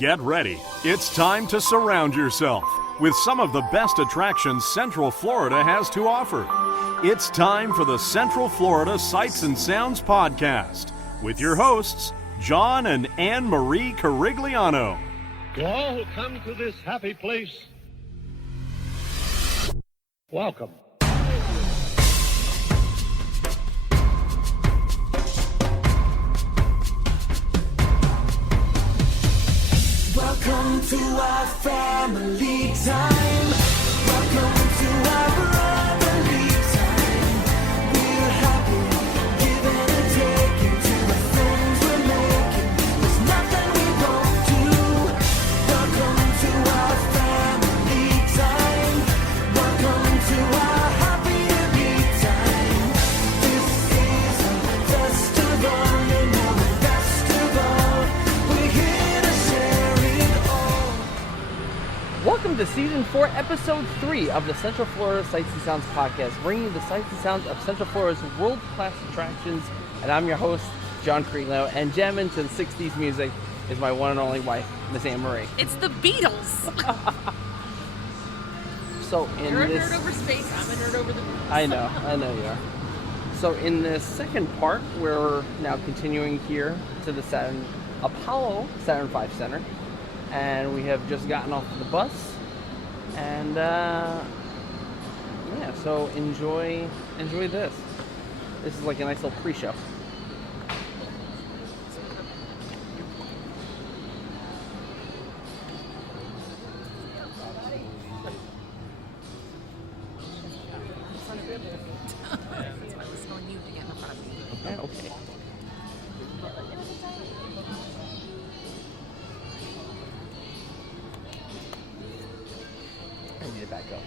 Get ready. It's time to surround yourself with some of the best attractions Central Florida has to offer. It's time for the Central Florida Sights and Sounds Podcast with your hosts, John and Anne Marie Carigliano. To all who come to this happy place, welcome. Welcome to our family time. Welcome to our brotherly time. We're happy, giving and taking to the friends we're making. There's nothing we won't do. Welcome to our family time. Welcome to our happy time. This is a festival, you know the best of all. We're here to share it all. Welcome to Season 4, Episode 3 of the Central Florida Sights and Sounds Podcast, bringing you the sights and sounds of Central Florida's world-class attractions. And I'm your host, John Carigliano, and jamming to the 60s music is my one and only wife, Miss Anne Marie. It's the Beatles. So in You're this, a nerd over space. I'm a nerd over the Beatles. I know you are. So in this second part, we're now continuing here to the Saturn V Center, and we have just gotten off the bus, and so enjoy this. This is like a nice little pre-show. That's why I was telling you to get in front of me. Okay. I need to back up.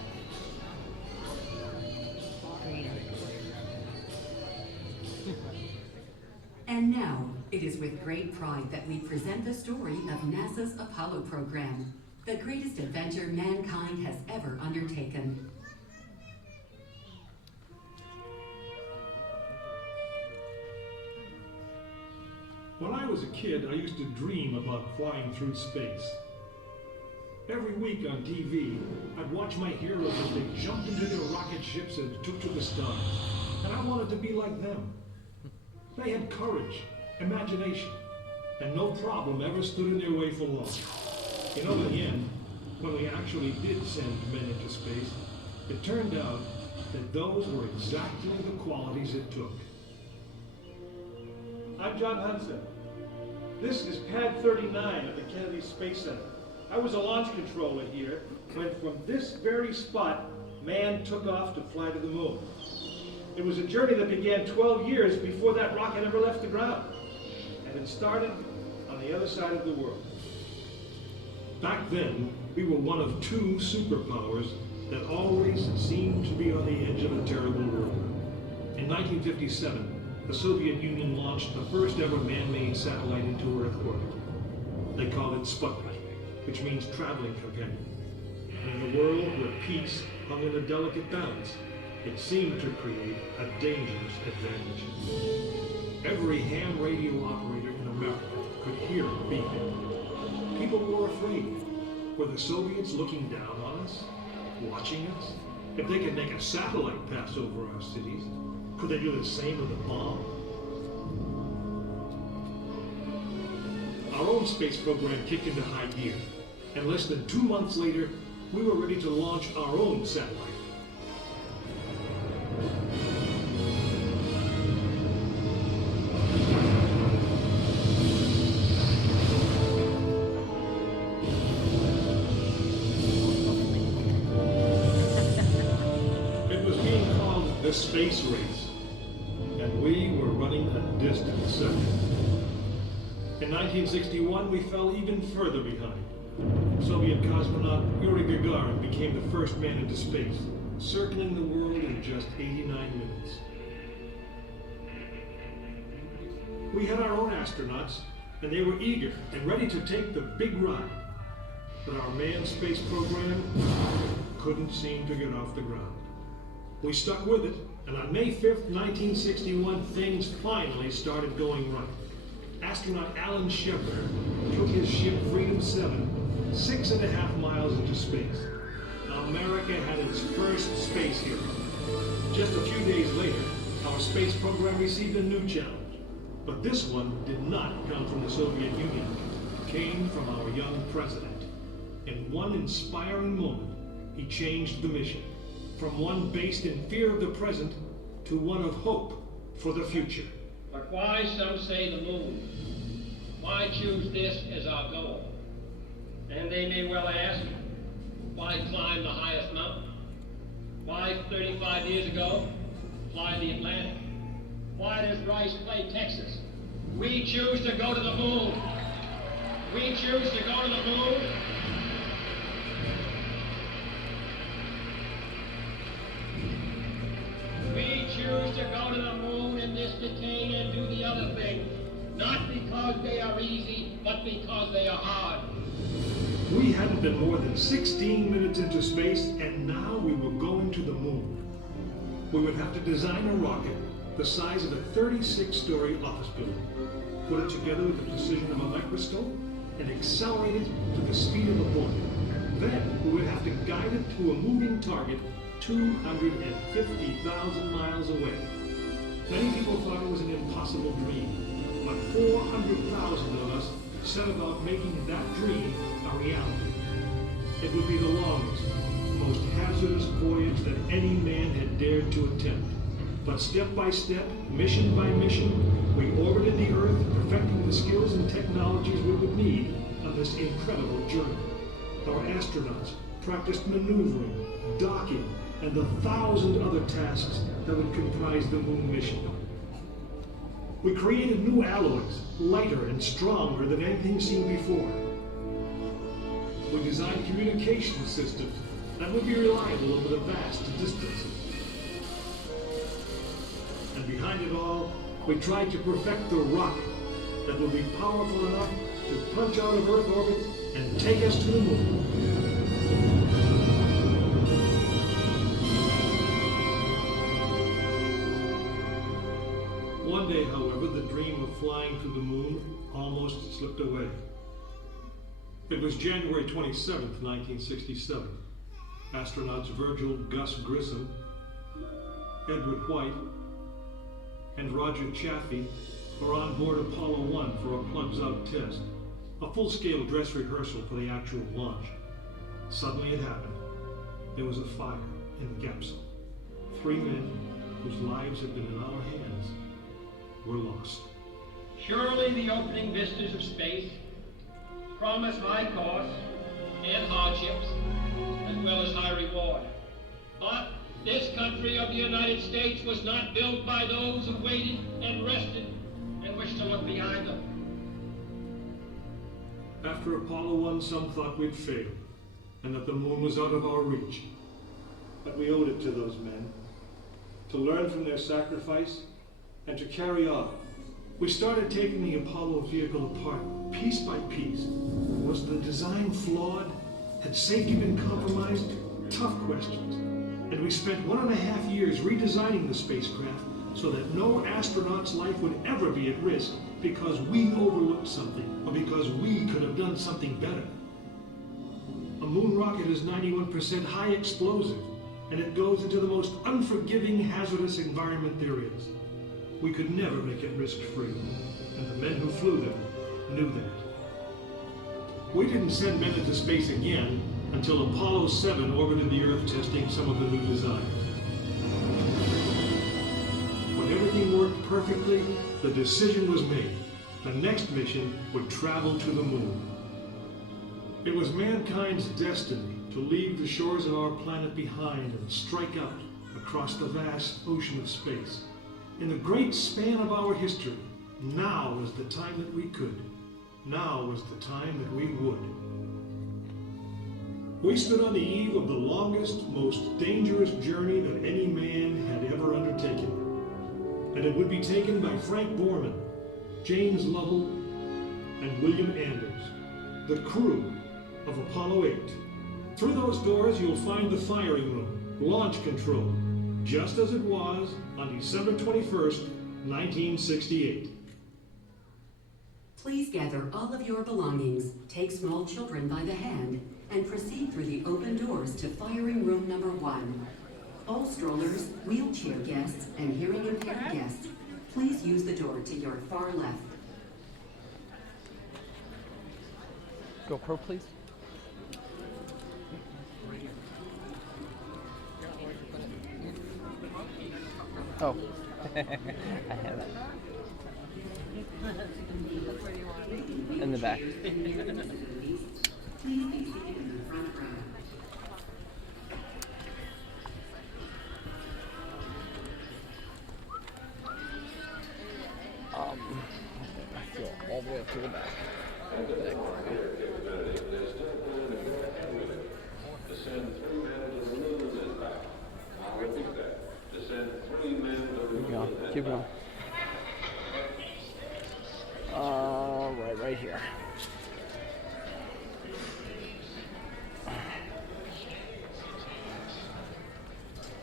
And now, it is with great pride that we present the story of NASA's Apollo program, the greatest adventure mankind has ever undertaken. When I was a kid, I used to dream about flying through space. Every week on TV, I'd watch my heroes as they jumped into their rocket ships and took to the stars. And I wanted to be like them. They had courage, imagination, and no problem ever stood in their way for long. You know, in the end, when we actually did send men into space, it turned out that those were exactly the qualities it took. I'm John Hudson. This is Pad 39 at the Kennedy Space Center. I was a launch controller here when from this very spot, man took off to fly to the moon. It was a journey that began 12 years before that rocket ever left the ground. And it started on the other side of the world. Back then, we were one of two superpowers that always seemed to be on the edge of a terrible war. In 1957, the Soviet Union launched the first ever man-made satellite into Earth orbit. They called it Sputnik, which means traveling companion. And in a world where peace hung in a delicate balance, it seemed to create a dangerous advantage. Every ham radio operator in America could hear it beeping. People were afraid. Were the Soviets looking down on us? Watching us? If they could make a satellite pass over our cities, could they do the same with a bomb? Our own space program kicked into high gear, and less than 2 months later, we were ready to launch our own satellite. It was being called the space race, and we were running a distant second. In 1961, we fell even further behind. Soviet cosmonaut Yuri Gagarin became the first man into space, circling the world in just 89 minutes. We had our own astronauts, and they were eager and ready to take the big ride. But our manned space program couldn't seem to get off the ground. We stuck with it, and on May 5th, 1961, things finally started going right. astronaut Alan Shepard took his ship Freedom 7 6.5 miles into space. America had its first space hero. Just a few days later, our space program received a new challenge. But this one did not come from the Soviet Union. It came from our young president. In one inspiring moment, he changed the mission from one based in fear of the present to one of hope for the future. But why, some say, the moon? Why choose this as our goal? And they may well ask, why climb the highest mountain? Why 35 years ago, fly the Atlantic? Why does Rice play Texas? We choose to go to the moon. We choose to go to the moon. We choose to go to the moon in this decade and do the other thing. Not because they are easy, but because they are hard. We hadn't been more than 16 minutes into space, and now we were going to the moon. We would have to design a rocket the size of a 36-story office building, put it together with the precision of a microscope, and accelerate it to the speed of a bullet. Then we would have to guide it to a moving target 250,000 miles away. Many people thought it was an impossible dream, but 400,000 of us set about making that dream a reality. It would be the longest, most hazardous voyage that any man had dared to attempt. But step by step, mission by mission, we orbited the Earth, perfecting the skills and technologies we would need on this incredible journey. Our astronauts practiced maneuvering, docking, and the 1,000 other tasks that would comprise the moon mission. We created new alloys, lighter and stronger than anything seen before. We designed communication systems that would be reliable over the vast distances. And behind it all, we tried to perfect the rocket that would be powerful enough to punch out of Earth orbit and take us to the moon. One day, however, the dream of flying to the moon almost slipped away. It was January 27th, 1967. Astronauts Virgil Gus Grissom, Edward White, and Roger Chaffee were on board Apollo 1 for a plugs-out test, a full-scale dress rehearsal for the actual launch. Suddenly it happened. There was a fire in the capsule. 3 men whose lives had been in our hands were lost. Surely the opening vistas of space promise high costs and hardships, as well as high reward. But this country of the United States was not built by those who waited and rested and wished to look behind them. After Apollo 1, some thought we'd failed, and that the moon was out of our reach. But we owed it to those men, to learn from their sacrifice, and to carry on. We started taking the Apollo vehicle apart, piece by piece. Was the design flawed? Had safety been compromised? Tough questions. And we spent 1.5 years redesigning the spacecraft so that no astronaut's life would ever be at risk because we overlooked something, or because we could have done something better. A moon rocket is 91% high explosive, and it goes into the most unforgiving, hazardous environment there is. We could never make it risk-free, and the men who flew them knew that. We didn't send men into space again until Apollo 7 orbited the Earth, testing some of the new designs. When everything worked perfectly, the decision was made. The next mission would travel to the moon. It was mankind's destiny to leave the shores of our planet behind and strike out across the vast ocean of space. In the great span of our history, now was the time that we could. Now was the time that we would. We stood on the eve of the longest, most dangerous journey that any man had ever undertaken. And it would be taken by Frank Borman, James Lovell, and William Anders, the crew of Apollo 8. Through those doors, you'll find the firing room, launch control, just as it was on December 21st, 1968. Please gather all of your belongings, take small children by the hand, and proceed through the open doors to firing room number 1. All strollers, wheelchair guests, and hearing impaired guests, please use the door to your far left. GoPro, please. Oh, I have it. In the back. Please be seated in the front row. I feel all the way up to the back. Keep going. Keep going. Right here.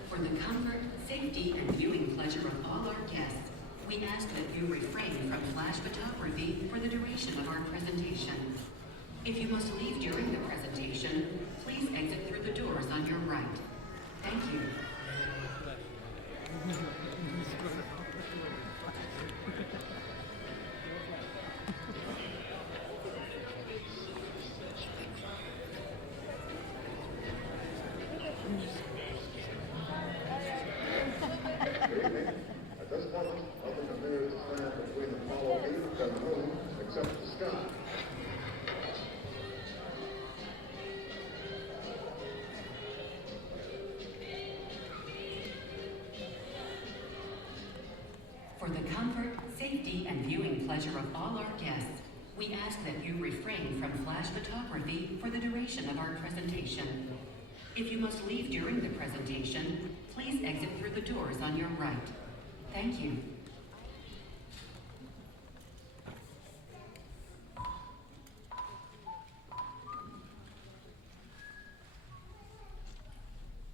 For the comfort, safety, and viewing pleasure of all our guests, we ask that you refrain from flash photography for the duration of our presentation. If you must leave during the presentation, please exit through the doors on your right. Thank you. At this moment, nothing appears to stand between Apollo 8 and the moon except the sky. For the comfort, safety, and viewing pleasure of all our guests, we ask that you refrain from flash photography for the duration of our presentation. If you must leave during the presentation, please exit through the doors on your right. Thank you.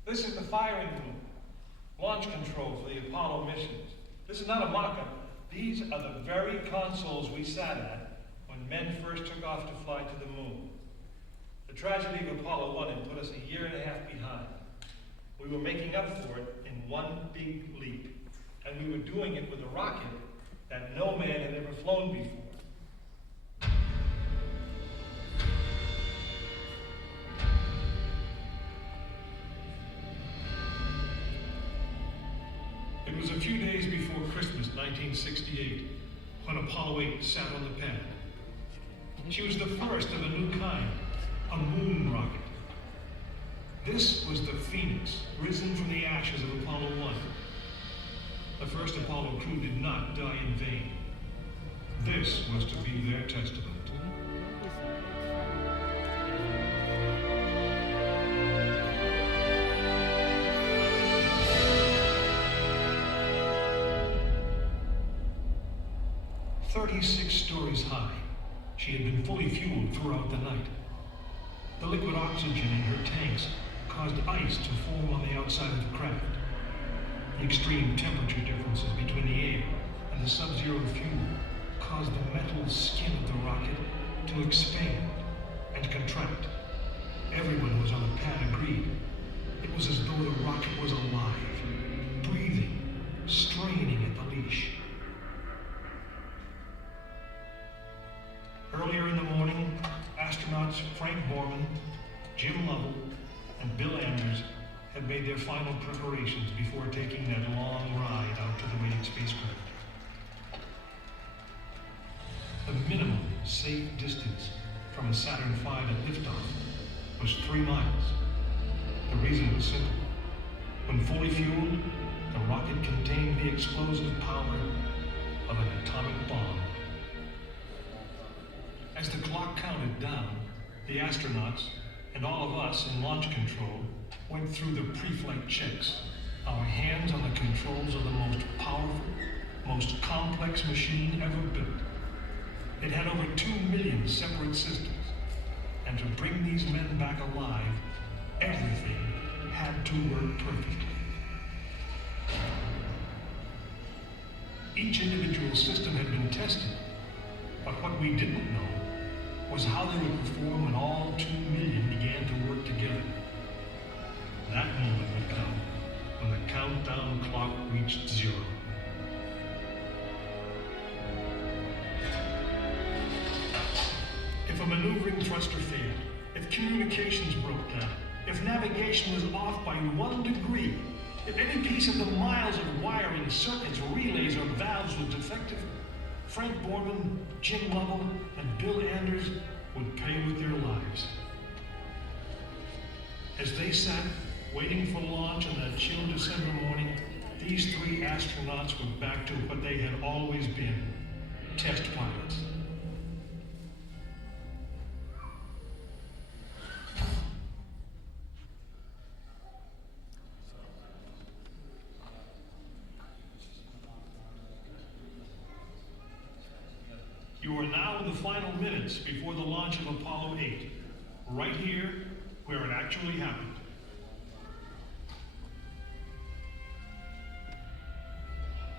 This is the firing room, launch control for the Apollo missions. This is not a mock-up. These are the very consoles we sat at when men first took off to fly to the moon. The tragedy of Apollo 1 had put us a year and a half behind. We were making up for it in one big leap, and we were doing it with a rocket that no man had ever flown before. It was a few days before Christmas, 1968, when Apollo 8 sat on the pad. She was the first of a new kind, a moon rocket. This was the Phoenix, risen from the ashes of Apollo 1. The first Apollo crew did not die in vain. This was to be their testament. "36 stories high, she had been fully fueled throughout the night. The liquid oxygen in her tanks caused ice to form on the outside of the craft. The extreme temperature differences between the air and the sub-zero fuel caused the metal skin of the rocket to expand and contract. Everyone who was on the pad agreed. It was as though the rocket was alive, breathing, straining at the leash. Earlier in the morning, astronauts Frank Borman, Jim Lovell, and Bill Anders had made their final preparations before taking that long ride out to the waiting spacecraft. The minimum safe distance from a Saturn V at liftoff was 3 miles. The reason was simple. When fully fueled, the rocket contained the explosive power of an atomic bomb. As the clock counted down, the astronauts and all of us in launch control went through the pre-flight checks, our hands on the controls of the most powerful, most complex machine ever built. It had over 2 million separate systems, and to bring these men back alive, everything had to work perfectly. Each individual system had been tested, But what we didn't know was how they would perform when all 2 million began to work together. That moment would come when the countdown clock reached 0. If a maneuvering thruster failed, if communications broke down, if navigation was off by 1 degree, if any piece of the miles of wiring, circuits, relays, or valves was defective, Frank Borman, Jim Lovell, and Bill Anders would pay with their lives. As they sat, waiting for launch on that chill December morning, these 3 astronauts were back to what they had always been, test pilots. You are now in the final minutes before the launch of Apollo 8, right here where it actually happened.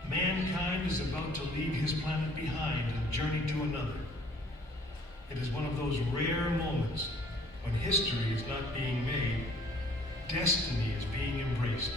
Mankind is about to leave his planet behind and journey to another. It is one of those rare moments when history is not being made, destiny is being embraced.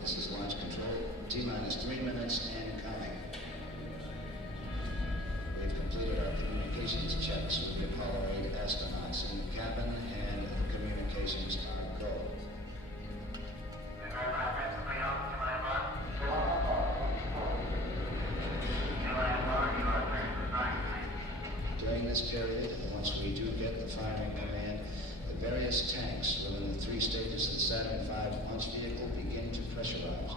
This is launch control. T-minus 3 minutes and counting. We've completed our communications checks with the Apollo 8 astronauts in the cabin, and the communications are go. During this period, once we do get the firing command, the various tanks within the 3 stages of the Saturn V launch vehicle begin to pressurize.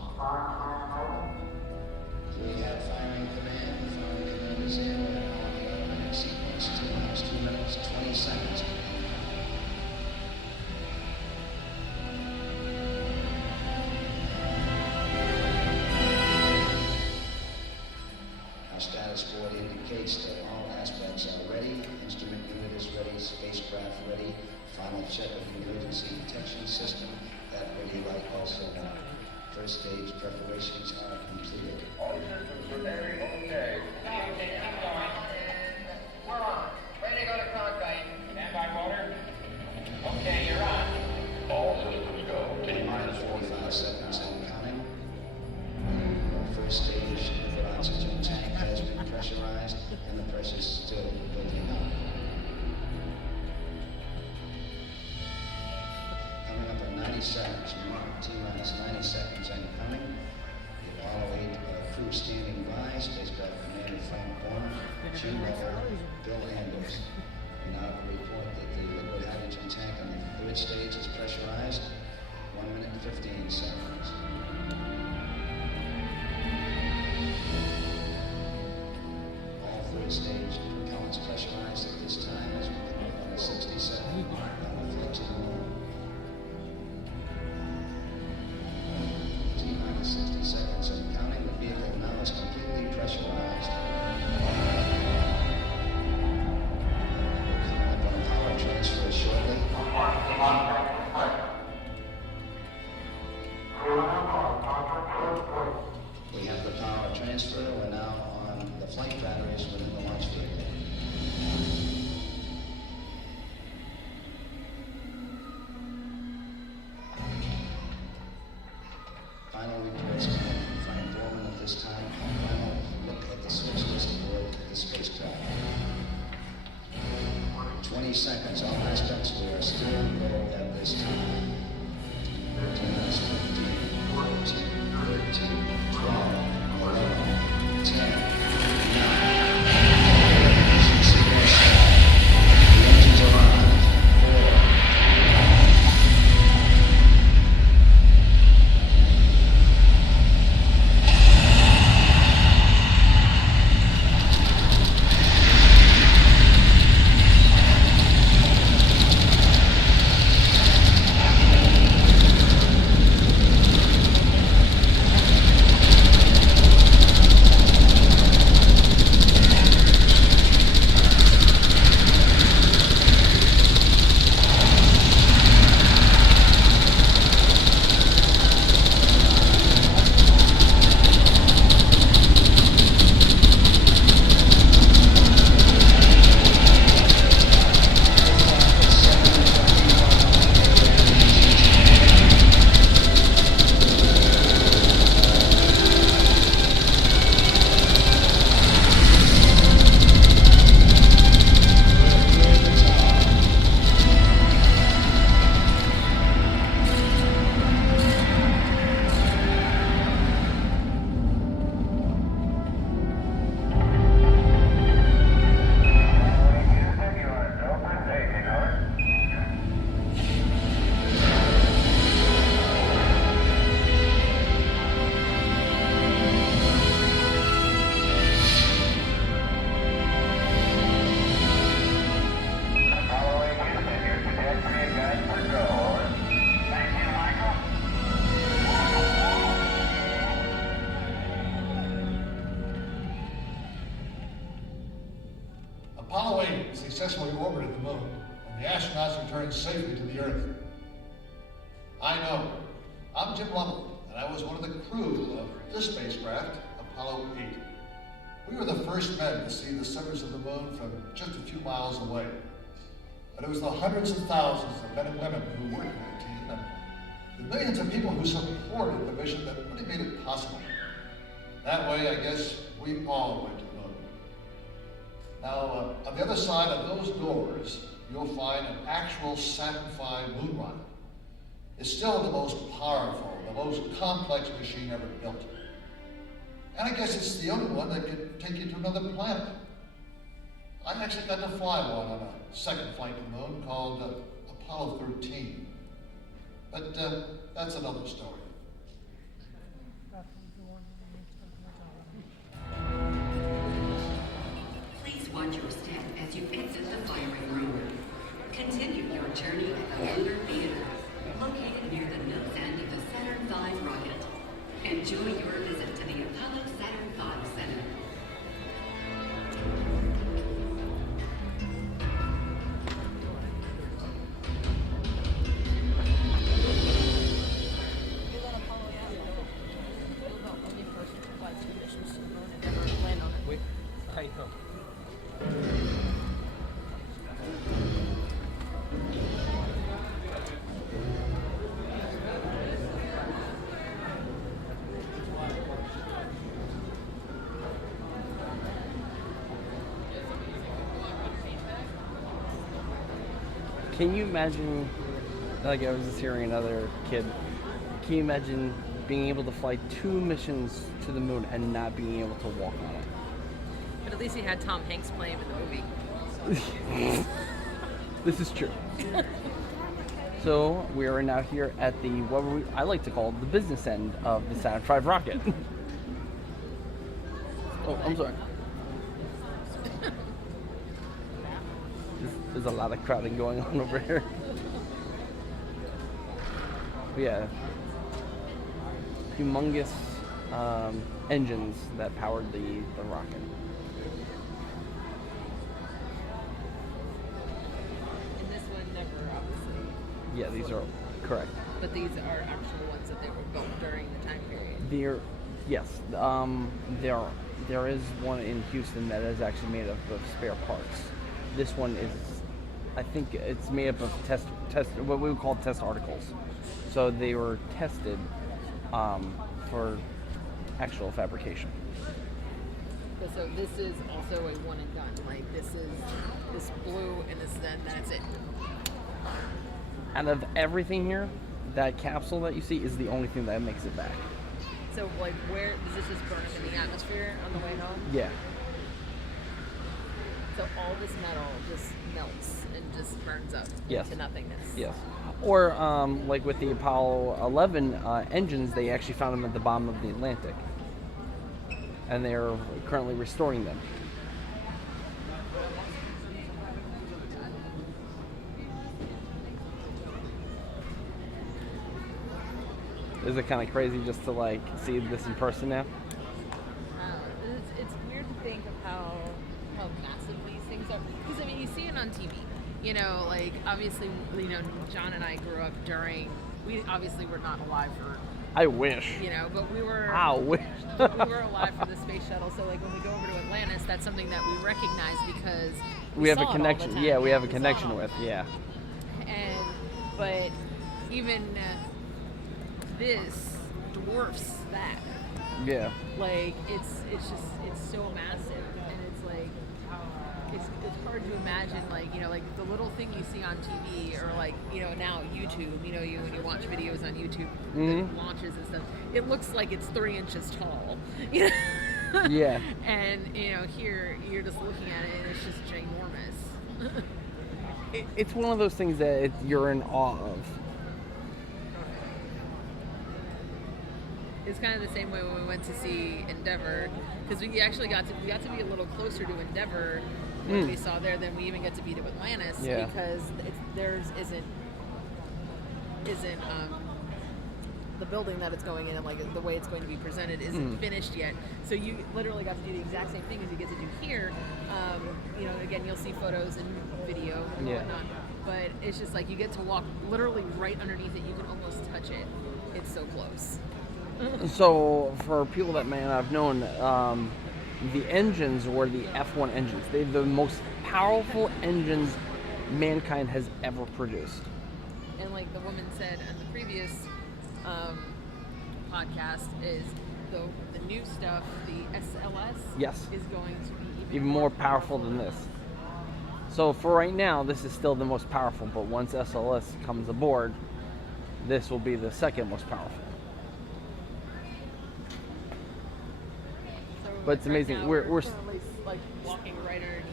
We have firing command. The firing command is in. We're now on the automatic sequence. T-minus 2 minutes, 20 seconds. Our status board indicates that all aspects are ready. Instrument unit is ready. Spacecraft ready. Final check of the emergency detection system. That ready light also on. First stage preparations are completed. All systems are very okay. We're on. Ready to go to cockpit. Stand by motor. Okay, you're on. All systems go. T-minus 45 seconds and counting. First stage liquid oxygen tank has been pressurized, and the pressure is still building up. Coming up in 90 seconds, mark T-minus 90 seconds and counting. The Apollo 8 crew standing by, spacecraft commander Frank Borman, Jim Lovell, Bill Anders. We now report that the liquid hydrogen tank on the 3rd stage is pressurized. 1 minute 15 seconds. All 3rd stage propellants pressurized at this time as we come up on the 60-second mark on the flight to the moon. T-minus 60 seconds and counting. The vehicle now is completely pressurized. We're coming up on power transfer shortly. We have the power transfer. We're now on the flight batteries within the launch vehicle. orbited the moon, and the astronauts returned safely to the Earth. I know. I'm Jim Lovell, and I was one of the crew of this spacecraft, Apollo 8. We were the first men to see the surface of the moon from just a few miles away. But it was the hundreds of thousands of men and women who worked in the team, and the millions of people who supported the mission that really made it possible. That way, I guess, we all went to the moon. Now, on the other side of those doors, you'll find an actual Saturn V moon rocket. It's still the most powerful, the most complex machine ever built. And I guess it's the only one that can take you to another planet. I actually got to fly one on a second flight to the moon called Apollo 13. But that's another story. Please watch your step as you exit the firing room. Continue your journey at the Lunar Theater, located near the nose end of the Saturn V rocket. Enjoy your visit to the Apollo Saturn V Center. Can you imagine, like I was just hearing another kid, can you imagine being able to fly 2 missions to the moon and not being able to walk on it? But at least he had Tom Hanks playing in the movie. This is true. So we are now here at the, I like to call the business end of the Saturn V rocket. Oh, I'm sorry. There's a lot of crowding going on over here. But yeah, humongous engines that powered the rocket. And this one never, obviously. Yeah, these are correct. But these are actual ones that they were built during the time period. Yes. There is one in Houston that is actually made up of spare parts. This one is, I think it's made up of test what we would call test articles. So they were tested for actual fabrication. So this is also a one and done. Like this is this blue and this then that's it. Out of everything here, that capsule that you see is the only thing that makes it back. So like where does this just burn in the atmosphere on the way home? Yeah. So all this metal just melts and just burns up into nothingness. Yes. Or like with the Apollo 11 engines, they actually found them at the bottom of the Atlantic. And they're currently restoring them. Is it kind of crazy just to like see this in person now? It's weird to think of how massive these things are. Because I mean, you see it on TV. You know, like obviously, you know, John and I grew up during. We obviously were not alive for. I wish. You know, but we were. I wish. We were alive for the space shuttle. So like when we go over to Atlantis, that's something that we recognize because we have a saw it all connection. the time. Yeah, we have a We saw it connection all the with. time. Yeah. But even this dwarfs that. Yeah. Like it's so massive, and it's like it's hard to imagine, like, you know, like the little thing you see on TV or like, you know, now YouTube, you know, when you watch videos on YouTube, Mm-hmm. launches and stuff, it looks like it's 3 inches tall, you know? Yeah. And you know, here you're just looking at it and it's just ginormous. It's one of those things that you're in awe of. It's kind of the same way when we went to see Endeavor, because we actually got to be a little closer to Endeavor when we saw there than we even get to be to Atlantis, because theirs isn't the building that it's going in and like the way it's going to be presented isn't finished yet. So you literally got to do the exact same thing as you get to do here. You know, again, you'll see photos and video and whatnot, but it's just like you get to walk literally right underneath it. You can almost touch it. It's so close. So for people that may not have known, the engines were the F1 engines. They're the most powerful engines mankind has ever produced. And like the woman said on the previous podcast, is the new stuff, the SLS, Yes. is going to be Even more powerful than this. So for right now, this is still the most powerful, but once SLS comes aboard, this will be the second most powerful. So But it's right amazing. now, We're currently, like walking right underneath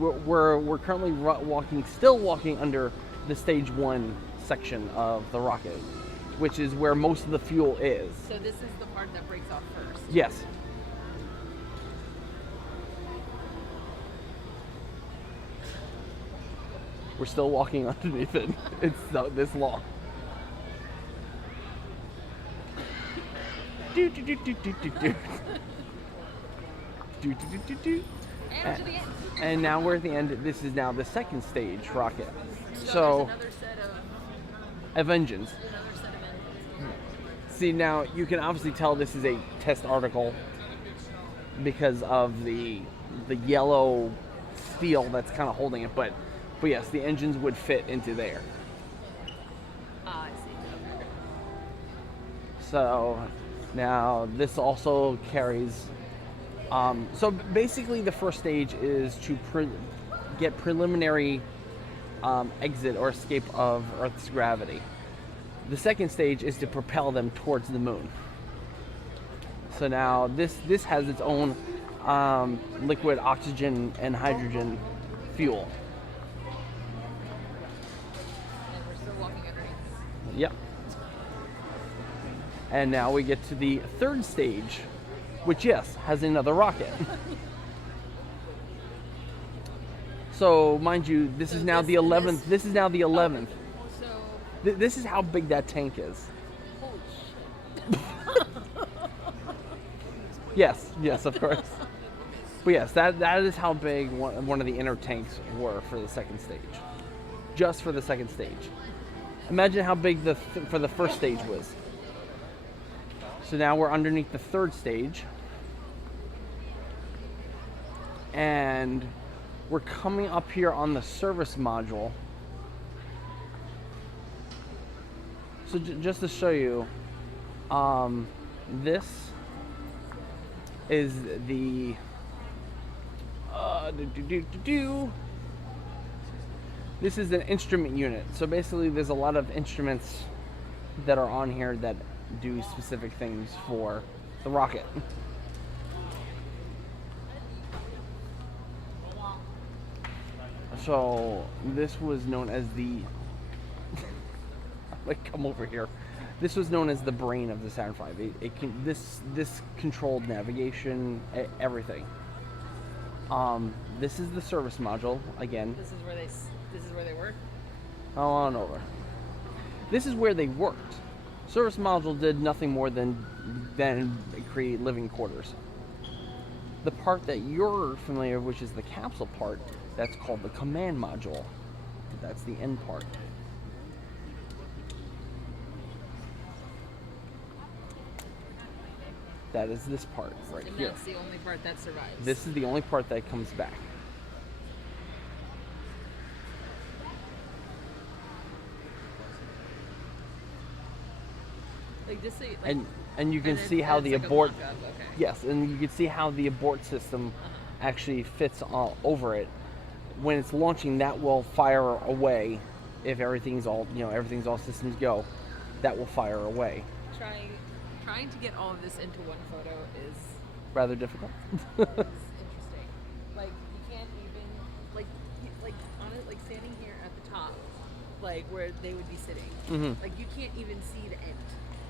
it. we're currently still walking under the stage 1 section of the rocket, which is where most of the fuel is. So this is the part that breaks off first. Yes. We're still walking underneath it. It's this long. Do do do do do do do. Do do do do do. And to the end. And now we're at the end. This is now the second stage rocket. So So there's another set of engines. another set of engines. See, now you can obviously tell this is a test article because of the yellow steel that's kind of holding it, but yes, the engines would fit into there. I see. Okay. So now this also carries. So basically, the first stage is to get preliminary exit or escape of Earth's gravity. The second stage is to propel them towards the moon. So now this has its own liquid oxygen and hydrogen fuel. And we're still walking underneath. Yep. And now we get to the third stage, which yes, has another rocket. So mind you, this is now the 11th. This is now the 11th. So This is how big that tank is. holy shit. Yes, of course. But yes, that is how big one of the inner tanks were for the second stage. Just for the second stage. Imagine how big for the first stage was. So now we're underneath the third stage. And we're coming up here on the service module. So just to show you, this is the this is an instrument unit. So basically there's a lot of instruments that are on here that do specific things for the rocket. So this was known as the like come over here. This was known as the brain of the Saturn V. It can this controlled navigation, everything. This is the service module again. This is where they work. On over. This is where they worked. Service module did nothing more than create living quarters. The part that you're familiar with, which is the capsule part, that's called the command module. That's the end part. That is this part right And here. that's the only part that survives. This is the only part that comes back. Like just say, like, And you can and then see how it's the like a abort. mock-up, okay. Yes, and you can see how the abort system actually fits all over it. When it's launching, that will fire away. If everything's all systems go, that will fire away. Trying to get all of this into one photo is Rather difficult. interesting. Like you can't even like on it, like standing here at the top, like where they would be sitting. Mhm. Like you can't even see the end.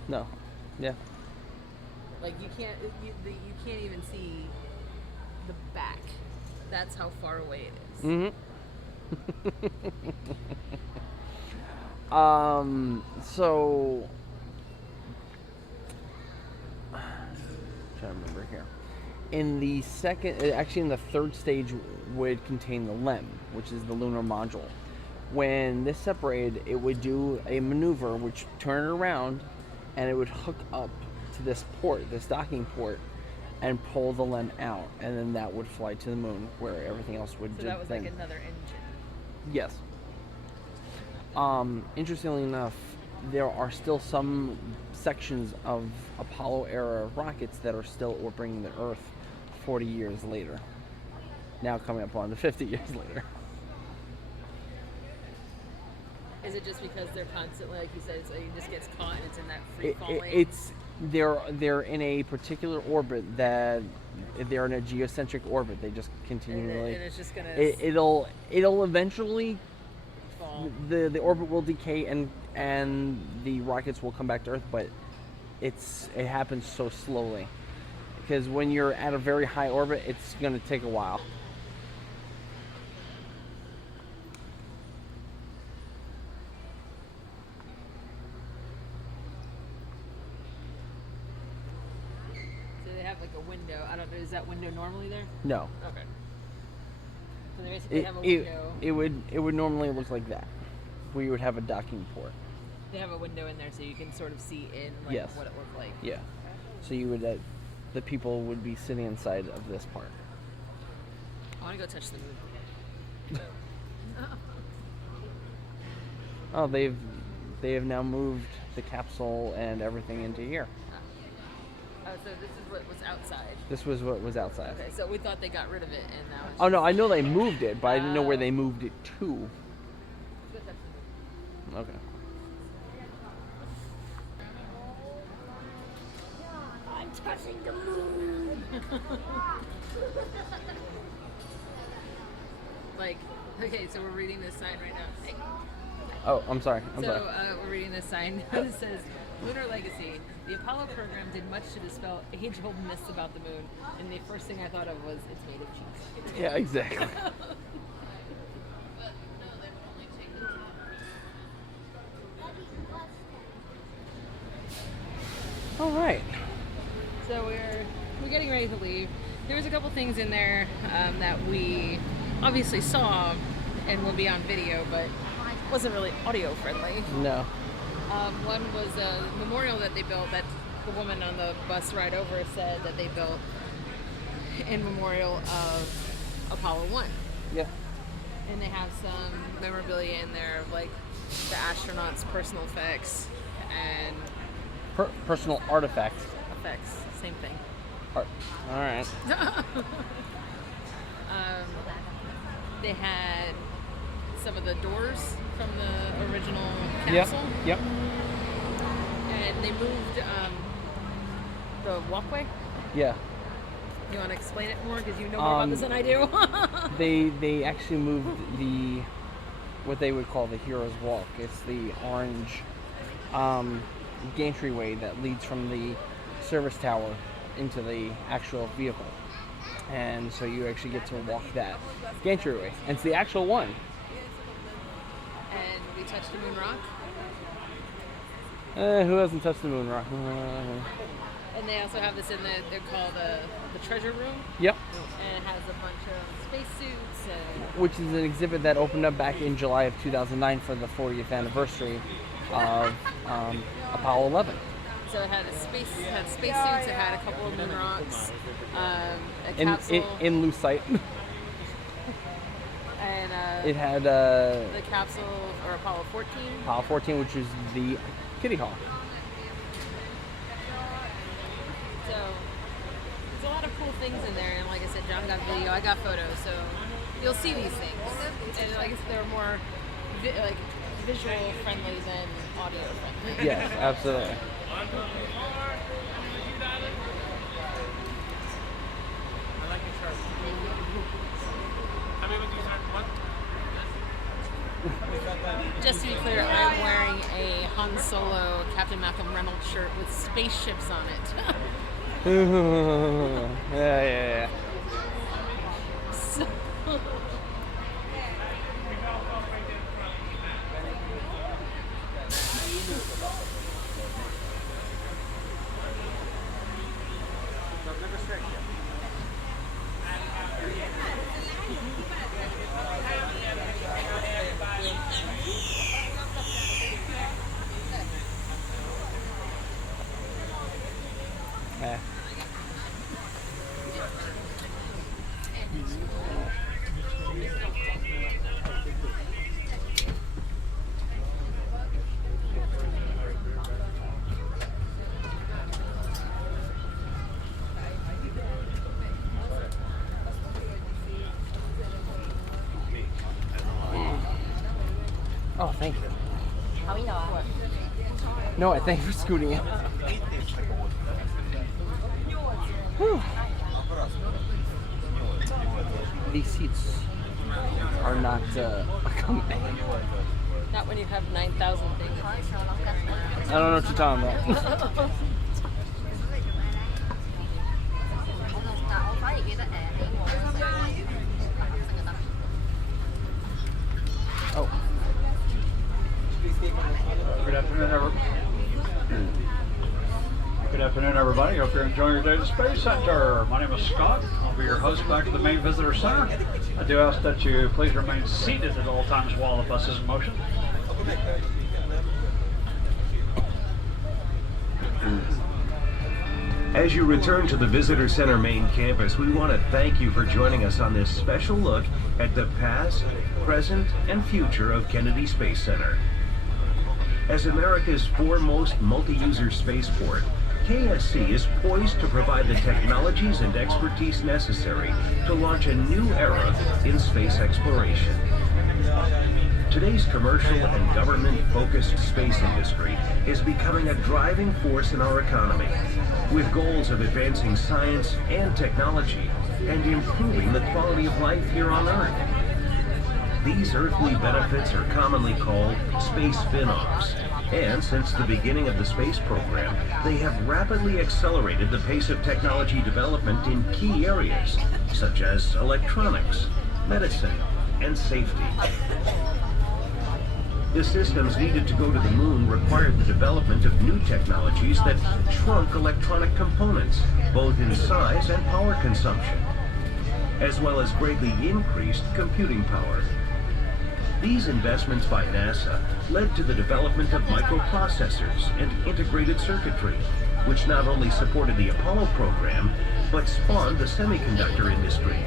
No. Yeah. Like you can't even see the back. That's how far away it is. Mm-hmm. So trying to remember here. In the third stage would contain the LEM, which is the lunar module. When this separated, it would do a maneuver which turn it around, and it would hook up to this port, this docking port, and pull the LEM out, and then that would fly to the moon, where everything else would. So that was like another engine. Yes. Interestingly enough, there are still some sections of Apollo era rockets that are still orbiting the Earth 40 years later. Now coming up on the 50 years later. Is it just because they're constantly, like you said, so it just gets caught and it's in that free falling? They're in a particular orbit that they're in a geocentric orbit. They just continually. And it's just gonna. It'll eventually. Fall. The orbit will decay and the rockets will come back to Earth, but it happens so slowly. Because when you're at a very high orbit, it's going to take a while. So they have like a window. I don't know. Is that window normally there? No. Okay. So they basically have a window. It would normally look like that. We would have a docking port. They have a window in there so you can sort of see in Yes. what it looked like. Yeah. So you would the people would be sitting inside of this part. I want to go touch the moon. Oh, they have now moved the capsule and everything into here. Oh, so this is what was outside. This was what was outside. Okay, so we thought they got rid of it, and now it's Oh no, I know they moved it, but I didn't know where they moved it to. Okay. I'm touching the moon. Like, okay, so we're reading this sign right now. Hey. Oh, I'm sorry. We're reading this sign that says, Lunar Legacy. The Apollo program did much to dispel age-old myths about the moon, and the first thing I thought of was it's made of cheese. Yeah, exactly. All right. So we're getting ready to leave. There was a couple things in there that we obviously saw and will be on video, but wasn't really audio friendly. No. One was a memorial that they built that the woman on the bus ride over said that they built in memorial of Apollo 1. Yeah. And they have some memorabilia in there of like the astronauts' personal effects and Personal artifacts. effects, same thing. All right. They had some of the doors from the original capsule. Yep. And they moved the walkway. Yeah. You want to explain it more because you know more about this than I do. They actually moved what they would call the Hero's Walk. It's the orange gantry that leads from the service tower into the actual vehicle, and so you actually get to walk that gantry. And it's the actual one. And we touched the moon rock. Who hasn't touched the moon rock? And they also have this in they're called the treasure room. Yep. And it has a bunch of spacesuits and Which is an exhibit that opened up back in July of 2009 for the 40th anniversary of Apollo 11. so it had spacesuits, it had a couple of moon rocks, a capsule. In loose sight. And it had the capsule or Apollo 14. Apollo 14, which is the Kitty Hawk. So there's a lot of cool things in there, and like I said, John got video, I got photos, so you'll see these things. And like I said, they're more visual friendly than audio friendly. Yes, absolutely. Just to be clear, I'm wearing a Han Solo Captain Malcolm Reynolds shirt with spaceships on it. Yeah. So Okay. Oh, thank you. No, I thank you for scooting in. Whew. These seats are not comfy. Not when you have 9,000 things. I don't know what you're talking about. Oh. Good afternoon, everybody. Hope you're enjoying your day at the Space Center. My name is Scott. I'll be your host back at the main visitor center. I do ask that you please remain seated at all times while the bus is in motion. As you return to the Visitor Center main campus, we want to thank you for joining us on this special look at the past, present, and future of Kennedy Space Center. As America's foremost multi-user spaceport, KSC is poised to provide the technologies and expertise necessary to launch a new era in space exploration. Today's commercial and government-focused space industry is becoming a driving force in our economy, with goals of advancing science and technology and improving the quality of life here on Earth. These earthly benefits are commonly called space spin-offs, and since the beginning of the space program, they have rapidly accelerated the pace of technology development in key areas, such as electronics, medicine, and safety. The systems needed to go to the moon required the development of new technologies that shrunk electronic components, both in size and power consumption, as well as greatly increased computing power. These investments by NASA led to the development of microprocessors and integrated circuitry, which not only supported the Apollo program, but spawned the semiconductor industry,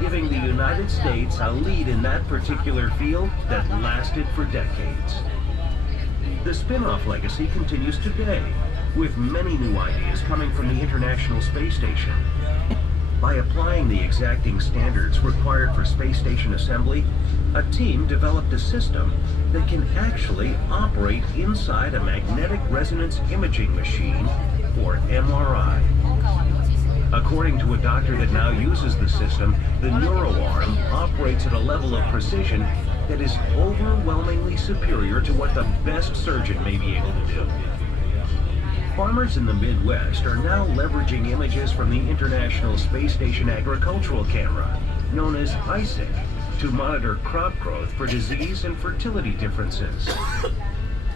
giving the United States a lead in that particular field that lasted for decades. The spin-off legacy continues today, with many new ideas coming from the International Space Station. By applying the exacting standards required for space station assembly, a team developed a system that can actually operate inside a magnetic resonance imaging machine, or MRI. According to a doctor that now uses the system, the neuroarm operates at a level of precision that is overwhelmingly superior to what the best surgeon may be able to do. Farmers in the Midwest are now leveraging images from the International Space Station agricultural camera, known as ISIC, to monitor crop growth for disease and fertility differences.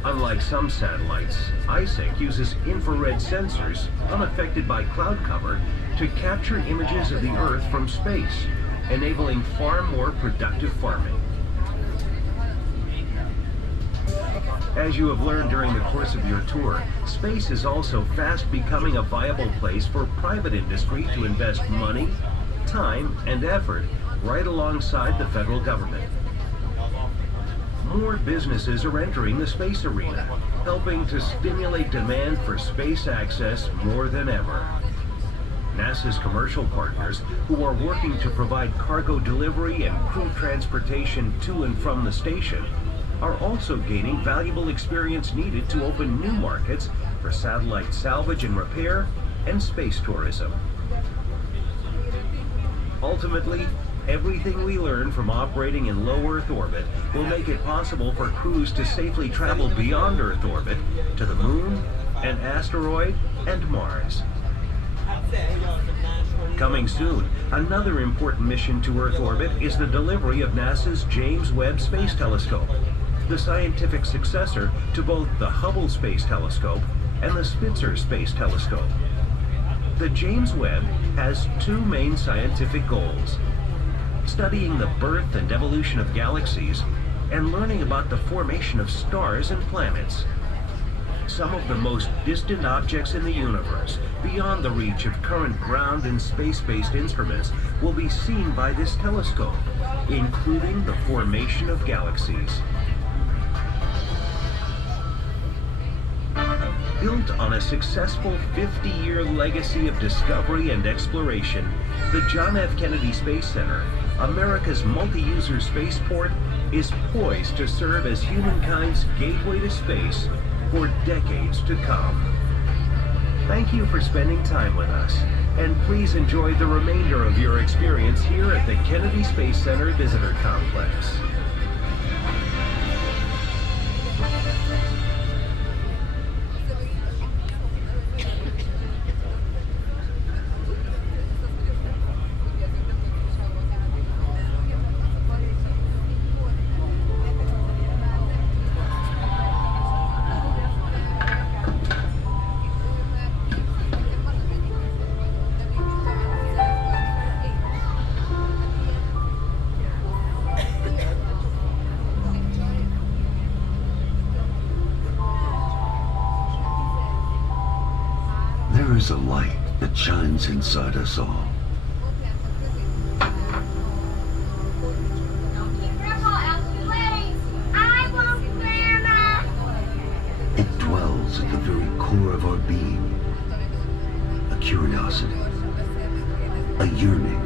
Unlike some satellites, ISIC uses infrared sensors, unaffected by cloud cover, to capture images of the Earth from space, enabling far more productive farming. As you have learned during the course of your tour, space is also fast becoming a viable place for private industry to invest money, time, and effort right alongside the federal government. More businesses are entering the space arena, helping to stimulate demand for space access more than ever. NASA's commercial partners, who are working to provide cargo delivery and crew transportation to and from the station, are also gaining valuable experience needed to open new markets for satellite salvage and repair and space tourism. Ultimately, everything we learn from operating in low Earth orbit will make it possible for crews to safely travel beyond Earth orbit to the Moon, an asteroid, and Mars. Coming soon, another important mission to Earth orbit is the delivery of NASA's James Webb Space Telescope, the scientific successor to both the Hubble Space Telescope and the Spitzer Space Telescope. The James Webb has two main scientific goals: studying the birth and evolution of galaxies and learning about the formation of stars and planets. Some of the most distant objects in the universe, beyond the reach of current ground and space-based instruments, will be seen by this telescope, including the formation of galaxies. Built on a successful 50-year legacy of discovery and exploration, the John F. Kennedy Space Center, America's multi-user spaceport, is poised to serve as humankind's gateway to space for decades to come. Thank you for spending time with us, and please enjoy the remainder of your experience here at the Kennedy Space Center Visitor Complex. There is a light that shines inside us all. It dwells at the very core of our being. A curiosity, a yearning,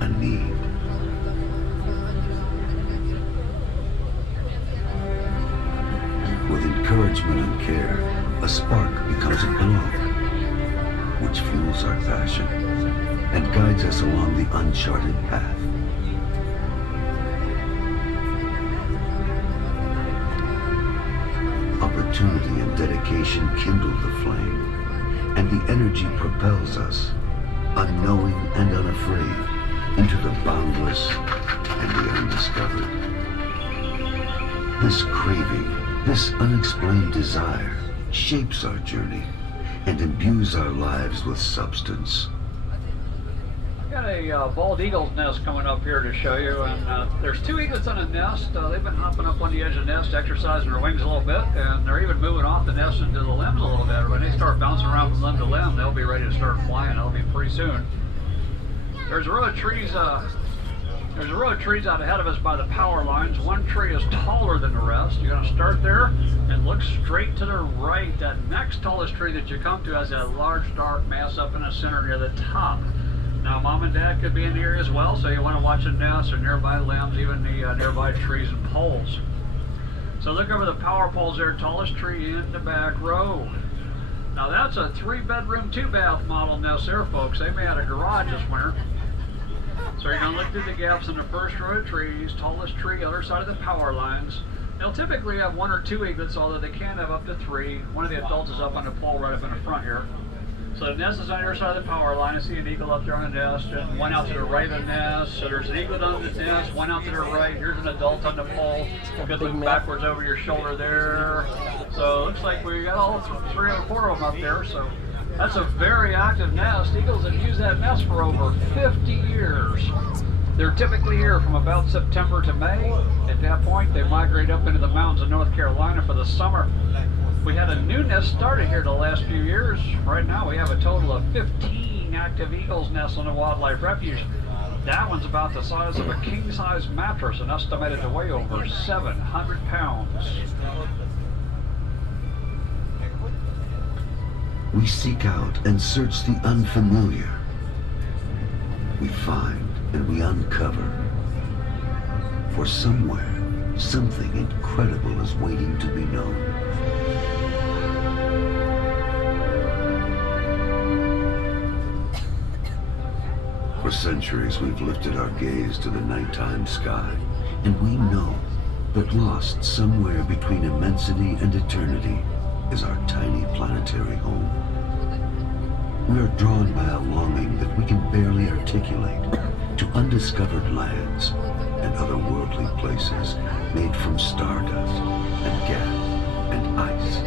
a need. With encouragement and care, a spark becomes a glow, which fuels our passion and guides us along the uncharted path. Opportunity and dedication kindle the flame, and the energy propels us, unknowing and unafraid, into the boundless and the undiscovered. This craving, this unexplained desire, shapes our journey and imbues our lives with substance. I've got a bald eagle's nest coming up here to show you, and there's two eaglets on a nest. They've been hopping up on the edge of the nest, exercising their wings a little bit, and they're even moving off the nest into the limbs a little bit. When they start bouncing around from limb to limb, they'll be ready to start flying. That'll be pretty soon. There's a row of trees. There's a row of trees out ahead of us by the power lines. One tree is taller than the rest. You're going to start there and look straight to the right. That next tallest tree that you come to has that large dark mass up in the center near the top. Now, Mom and Dad could be in here as well, so you want to watch the nests or nearby limbs, even the nearby trees and poles. So look over the power poles there, tallest tree in the back row. Now that's a 3-bedroom, 2-bath model nest there, folks. They made a garage this winter. So you're going to look through the gaps in the first row of trees, tallest tree, other side of the power lines. They'll typically have 1 or 2 eaglets, although they can have up to 3. One of the adults is up on the pole right up in the front here. So the nest is on the other side of the power line. I see an eagle up there on the nest, and one out to the right of the nest. So there's an eaglet on the nest, one out to the right. Here's an adult on the pole. You can look backwards over your shoulder there. So it looks like we got all 3 or 4 of them up there. So that's a very active nest. Eagles have used that nest for over 50 years. They're typically here from about September to May. At that point, they migrate up into the mountains of North Carolina for the summer. We had a new nest started here the last few years. Right now, we have a total of 15 active eagles nests on the Wildlife Refuge. That one's about the size of a king-size mattress and estimated to weigh over 700 pounds. We seek out and search the unfamiliar. We find and we uncover. For somewhere, something incredible is waiting to be known. For centuries, we've lifted our gaze to the nighttime sky, and we know that lost somewhere between immensity and eternity is our tiny planetary home. We are drawn by a longing that we can barely articulate to undiscovered lands and otherworldly places made from stardust and gas and ice.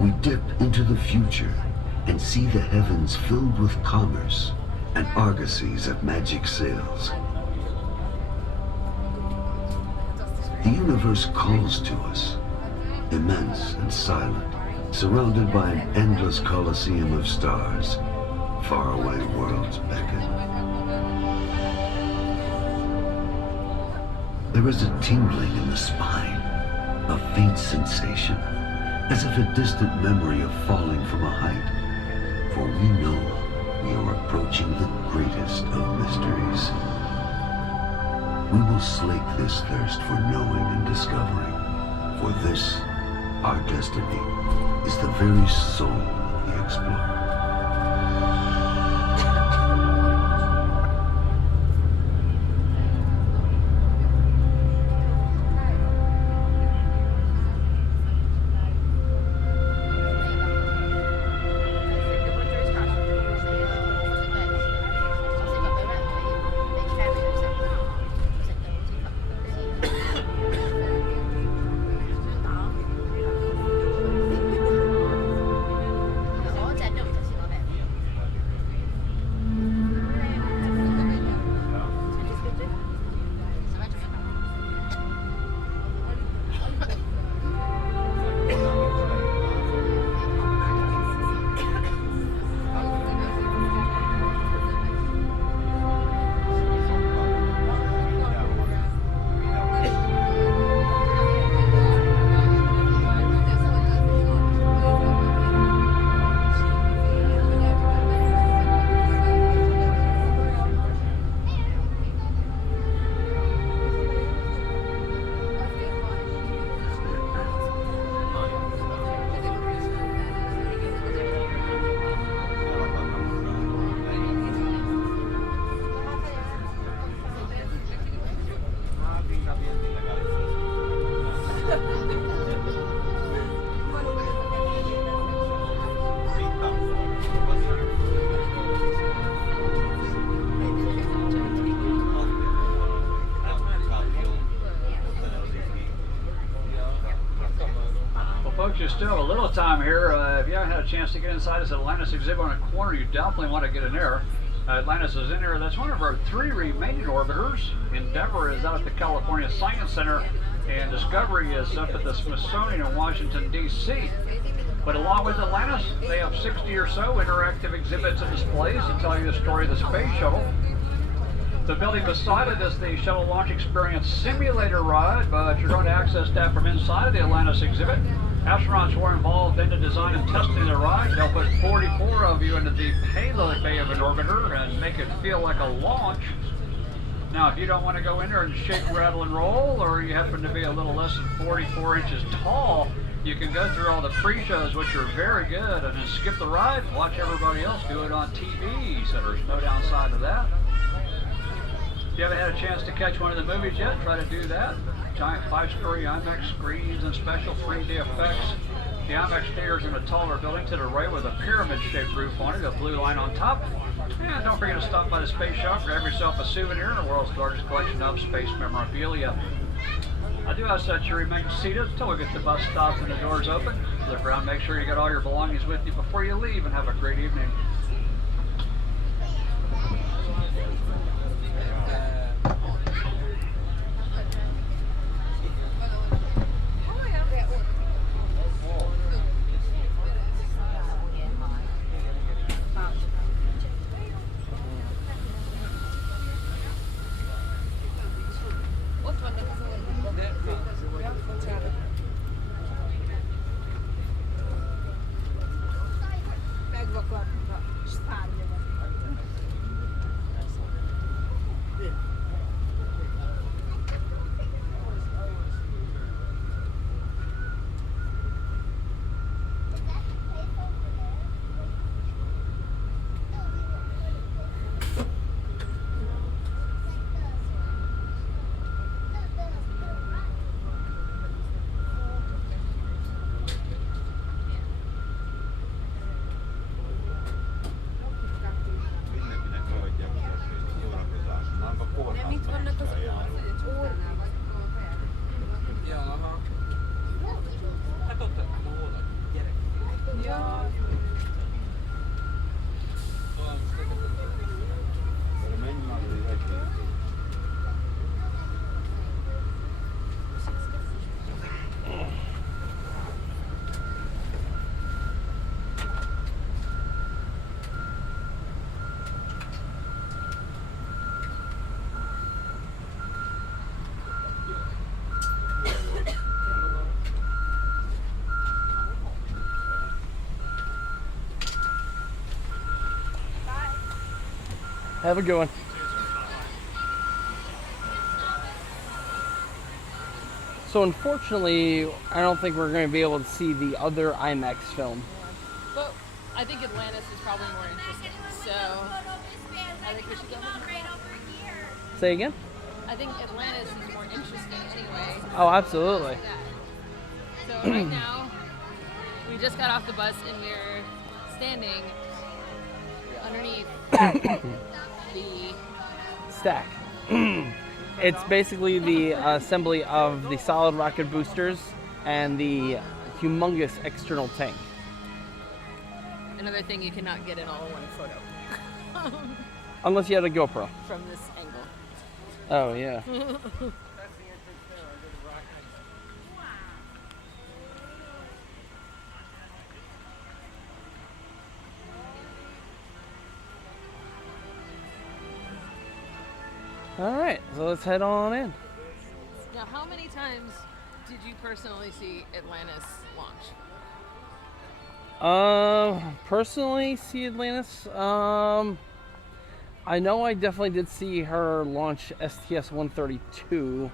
We dip into the future and see the heavens filled with commerce and argosies of magic sails. The universe calls to us, immense and silent, surrounded by an endless coliseum of stars. Faraway worlds beckon. There is a tingling in the spine, a faint sensation, as if a distant memory of falling from a height. For we know we are approaching the greatest of mysteries. We will slake this thirst for knowing and discovering, for this, our destiny, is the very soul of the explorer. Folks, you still have a little time here. If you haven't had a chance to get inside this Atlantis exhibit on the corner, you definitely want to get in there. Atlantis is in here. That's one of our 3 remaining orbiters. Endeavour is out at the California Science Center, and Discovery is up at the Smithsonian in Washington, D.C. But along with Atlantis, they have 60 or so interactive exhibits and displays to tell you the story of the space shuttle. The building beside it is the Shuttle Launch Experience Simulator ride, but you're going to access that from inside of the Atlantis exhibit. Astronauts were involved in the design and testing of the ride. They'll put 44 of you into the payload bay of an orbiter and make it feel like a launch. Now, if you don't want to go in there and shake, rattle, and roll, or you happen to be a little less than 44 inches tall, you can go through all the pre-shows, which are very good, and then skip the ride and watch everybody else do it on TV, so there's no downside to that. If you haven't had a chance to catch one of the movies yet, try to do that. Giant 5-story IMAX screens and special 3D effects. The IMAX theater is in a taller building to the right with a pyramid-shaped roof on it, a blue line on top. And don't forget to stop by the space shop, grab yourself a souvenir in the world's largest collection of space memorabilia. I do ask that you remain seated until we get the bus stopped and the doors open. Look around, make sure you got all your belongings with you before you leave, and have a great evening. Have a good one. So unfortunately, I don't think we're going to be able to see the other IMAX film. But I think Atlantis is probably more interesting. So I think we should go right over here. Say again? I think Atlantis is more interesting anyway. Oh, absolutely. So right now, we just got off the bus and we're standing underneath the Stack. It's basically the assembly of the solid rocket boosters and the humongous external tank. another thing you cannot get in all in one photo. Unless you had a GoPro. From this angle. Oh, yeah. All right, so let's head on in. Now, how many times did you personally see Atlantis launch? Personally see Atlantis. I know I definitely did see her launch STS-132,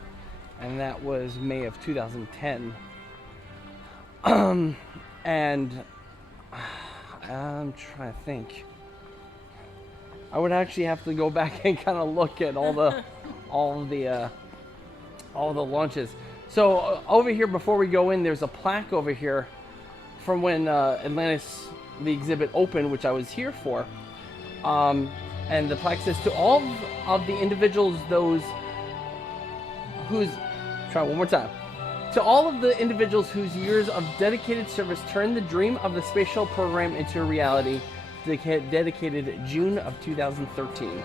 and that was May of 2010. And I'm trying to think. I would actually have to go back and kind of look at all the launches. So over here, before we go in, there's a plaque over here from when Atlantis, the exhibit, opened, which I was here for. And the plaque says, to all of the individuals, try one more time. To all of the individuals whose years of dedicated service turned the dream of the space shuttle program into a reality, dedicated June of 2013.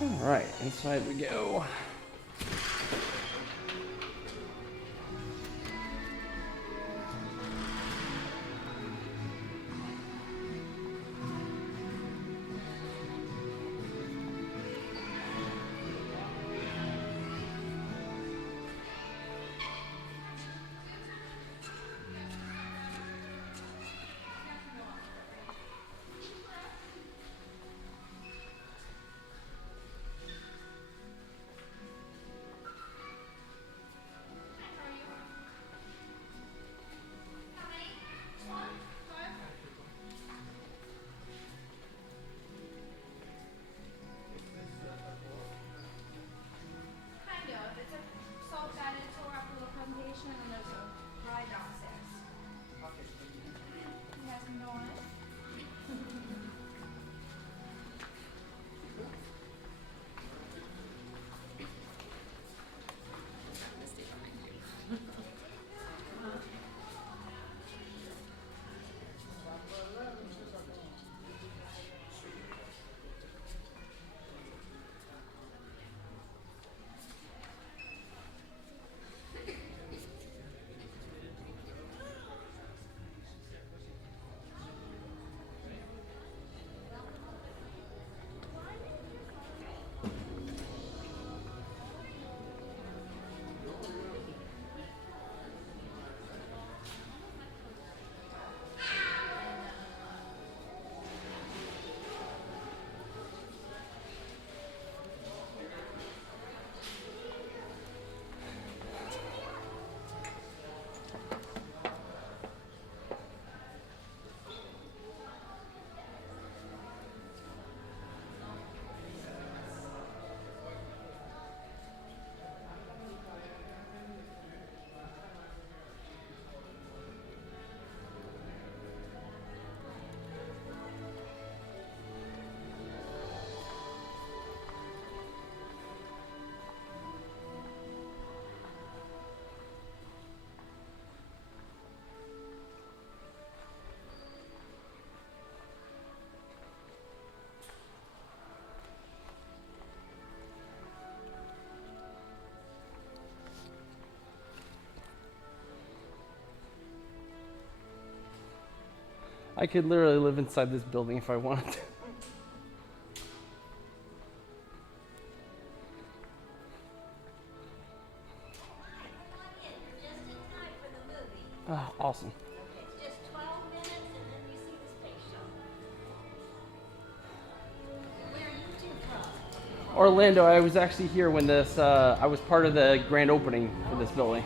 All right, inside we go. I could literally live inside this building if I wanted to. Oh, awesome. It's just 12 minutes and then you see the space shuttle. Orlando. I was actually here when this, I was part of the grand opening for this building.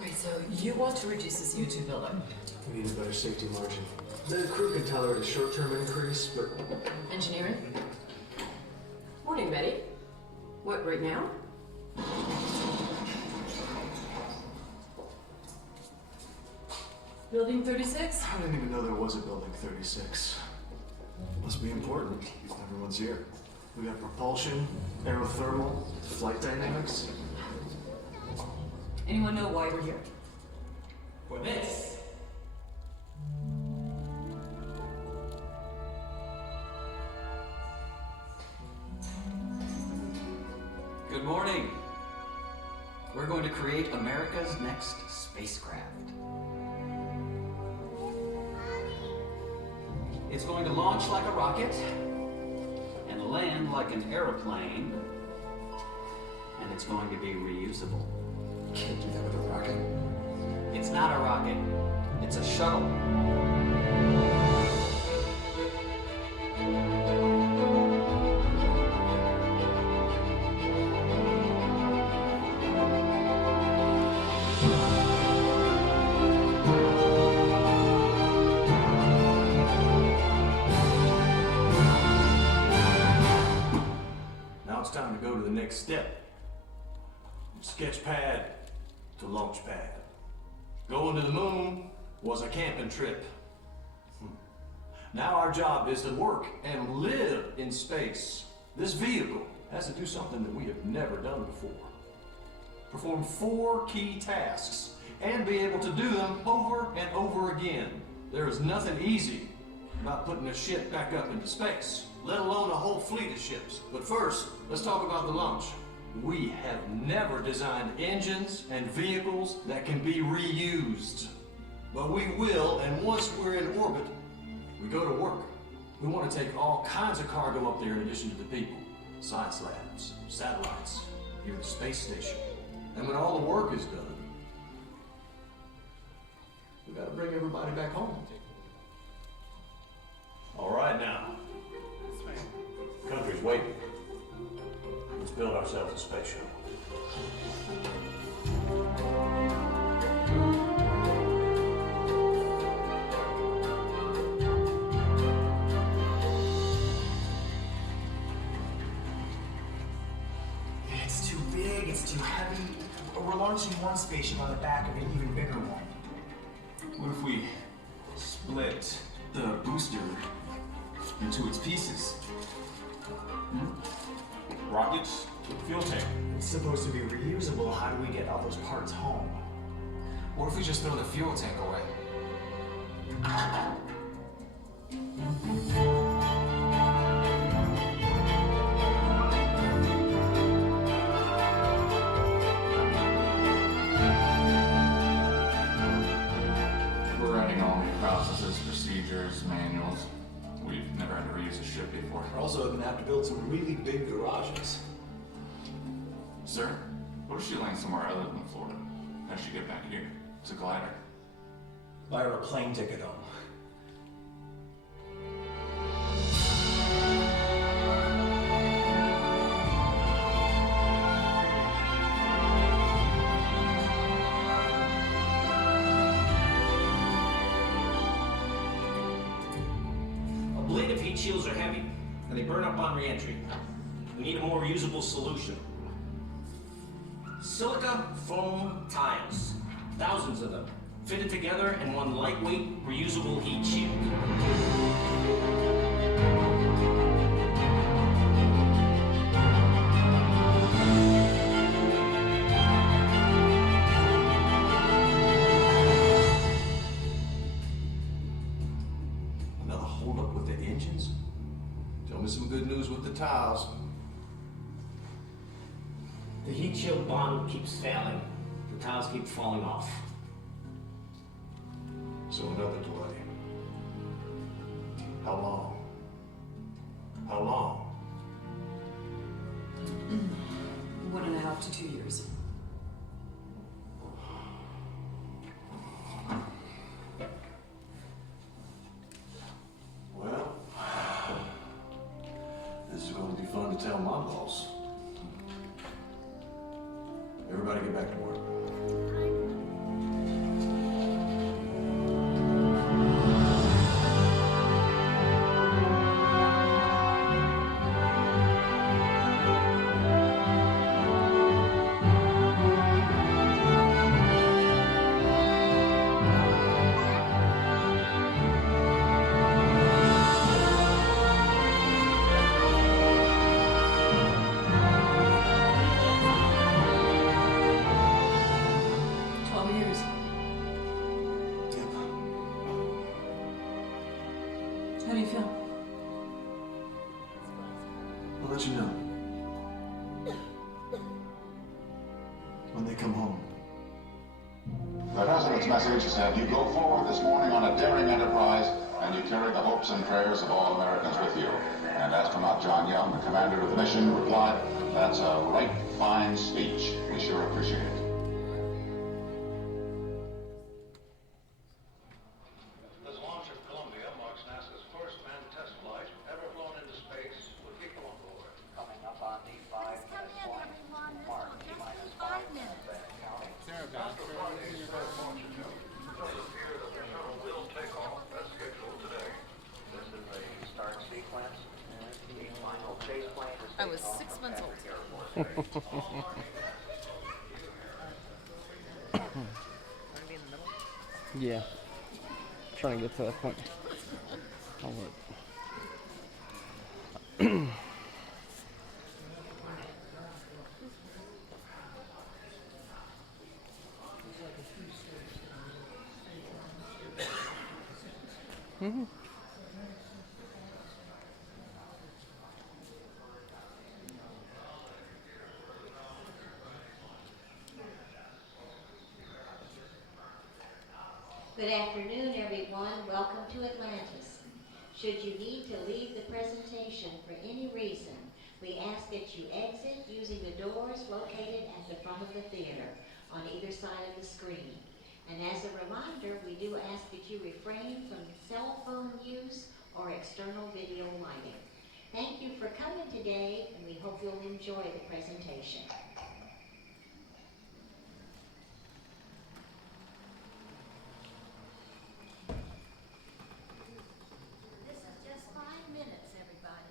Right, so you want to reduce this U2 buildup. We need a better safety margin. The crew can tolerate a short-term increase, but... Engineering? Morning, Betty. What, right now? Building 36? I didn't even know there was a building 36. Must be important. Everyone's here. We got propulsion, aerothermal, flight dynamics. Anyone know why we're here? For this. Good morning. We're going to create America's next spacecraft. It's going to launch like a rocket and land like an airplane, and it's going to be reusable. Can't do that with a rocket. It's not a rocket. It's a shuttle. Now it's time to go to the next step. Sketch pad to launch pad. Going to the moon was a camping trip. Now our job is to work and live in space. This vehicle has to do something that we have never done before. Perform 4 key tasks and be able to do them over and over again. There is nothing easy about putting a ship back up into space, let alone a whole fleet of ships. But first, let's talk about the launch. We have never designed engines and vehicles that can be reused. But we will, and once we're in orbit, we go to work. We want to take all kinds of cargo up there in addition to the people. Science labs, satellites, even the space station. And when all the work is done, we gotta bring everybody back home. All right now. The country's waiting. Let's build ourselves a space shuttle. It's too big, it's too heavy. We're launching one spaceship on the back of an even bigger one. What if we split the booster into its pieces? Rockets, fuel tank. It's supposed to be reusable. How do we get all those parts home? What if we just throw the fuel tank away? We're writing all new processes, procedures, manuals. We've never had to reuse a ship before. We're also going to have to build some really big garages. Sir, what if she lands somewhere other than Florida? How does she get back here? It's a glider. Buy her a plane ticket home. Ablative heat shields are heavy, and they burn up on re-entry. We need a more reusable solution. Silica foam tiles. Thousands of them. Fitted together in one lightweight, reusable heat shield. Another holdup with the engines? Tell me some good news with the tiles. The heat shield bond keeps failing. The tiles keep falling off. So another delay. How long? How long? 1.5 to 2 years. Well, this is going to be fun to tell my boss. Everybody get back to work. How do you feel? I'll let you know. When they come home. The President's message said you go forward this morning on a daring enterprise and you carry the hopes and prayers of all Americans with you. And astronaut John Young, the commander of the mission, replied, "That's a right fine speech. We sure appreciate it." This launch of Columbia marks NASA's first manned test flight ever flown into space with people on board. Coming up on the 5-minute point, mark T-minus 5 minutes and counting. After Friday's first launch attempt, it does appear that the shuttle will take off as scheduled today. This is a start sequence. The final chase plane is I was 6 months old. Yeah. Trying to get to that point. I'll look. Mm-hmm. Good afternoon, everyone. Welcome to Atlantis. Should you need to leave the presentation for any reason, we ask that you exit using the doors located at the front of the theater on either side of the screen. And as a reminder, we do ask that you refrain from cell phone use or external video lighting. Thank you for coming today, and we hope you'll enjoy the presentation. This is just 5 minutes, everybody.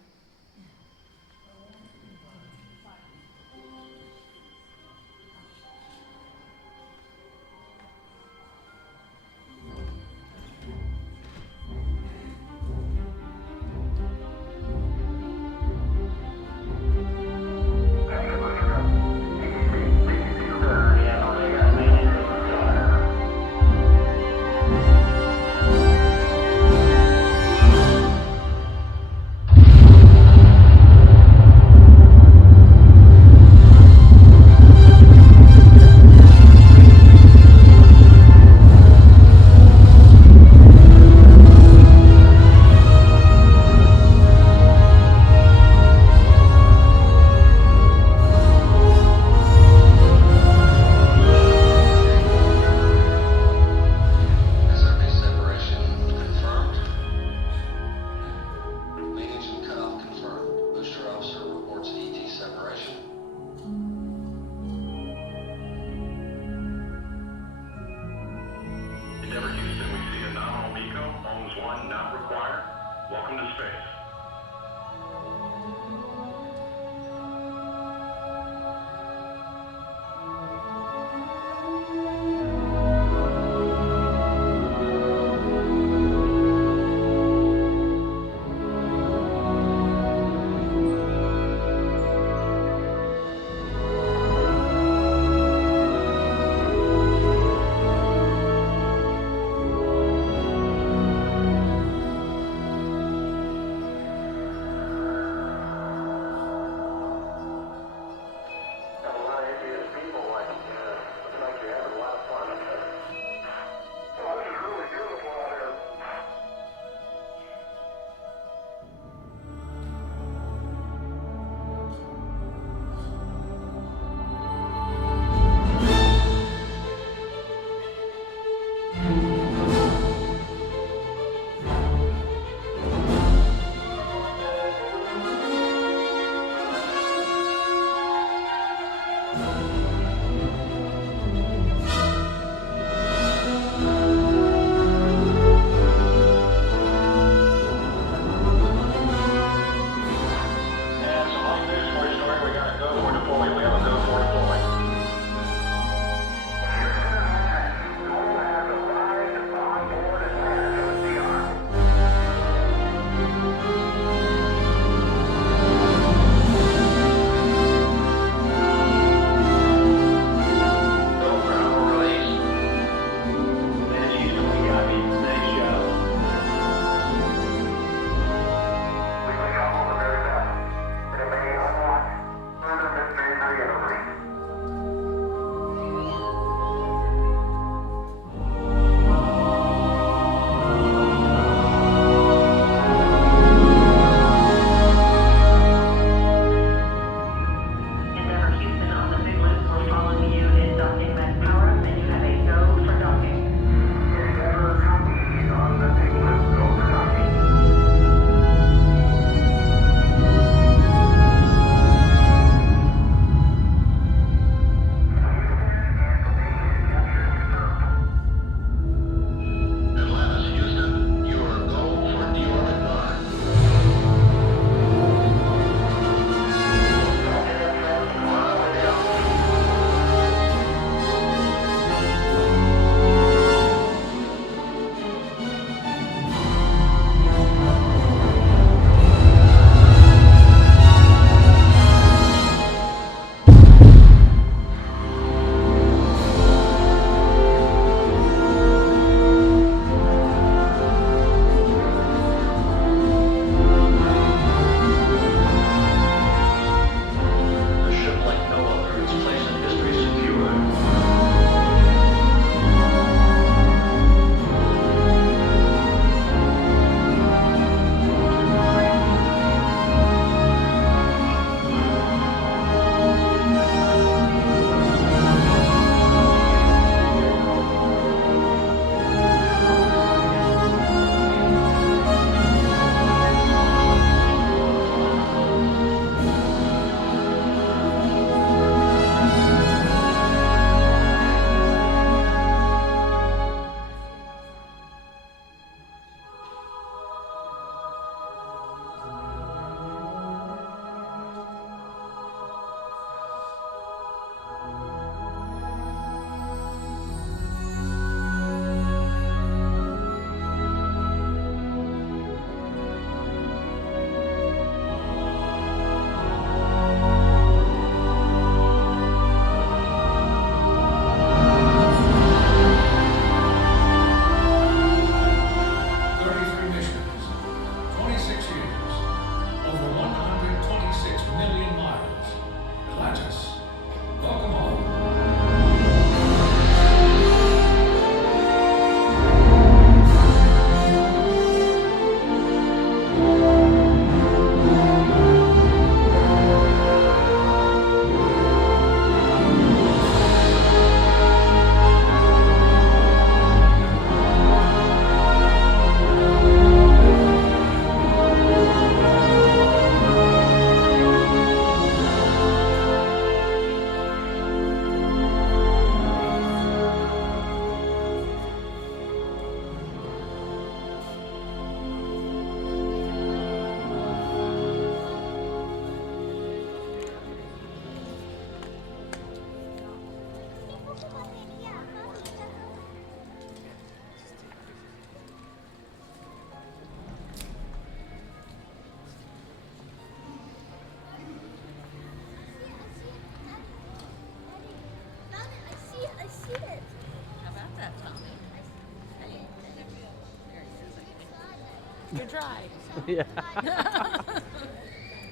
you're dry. Yeah.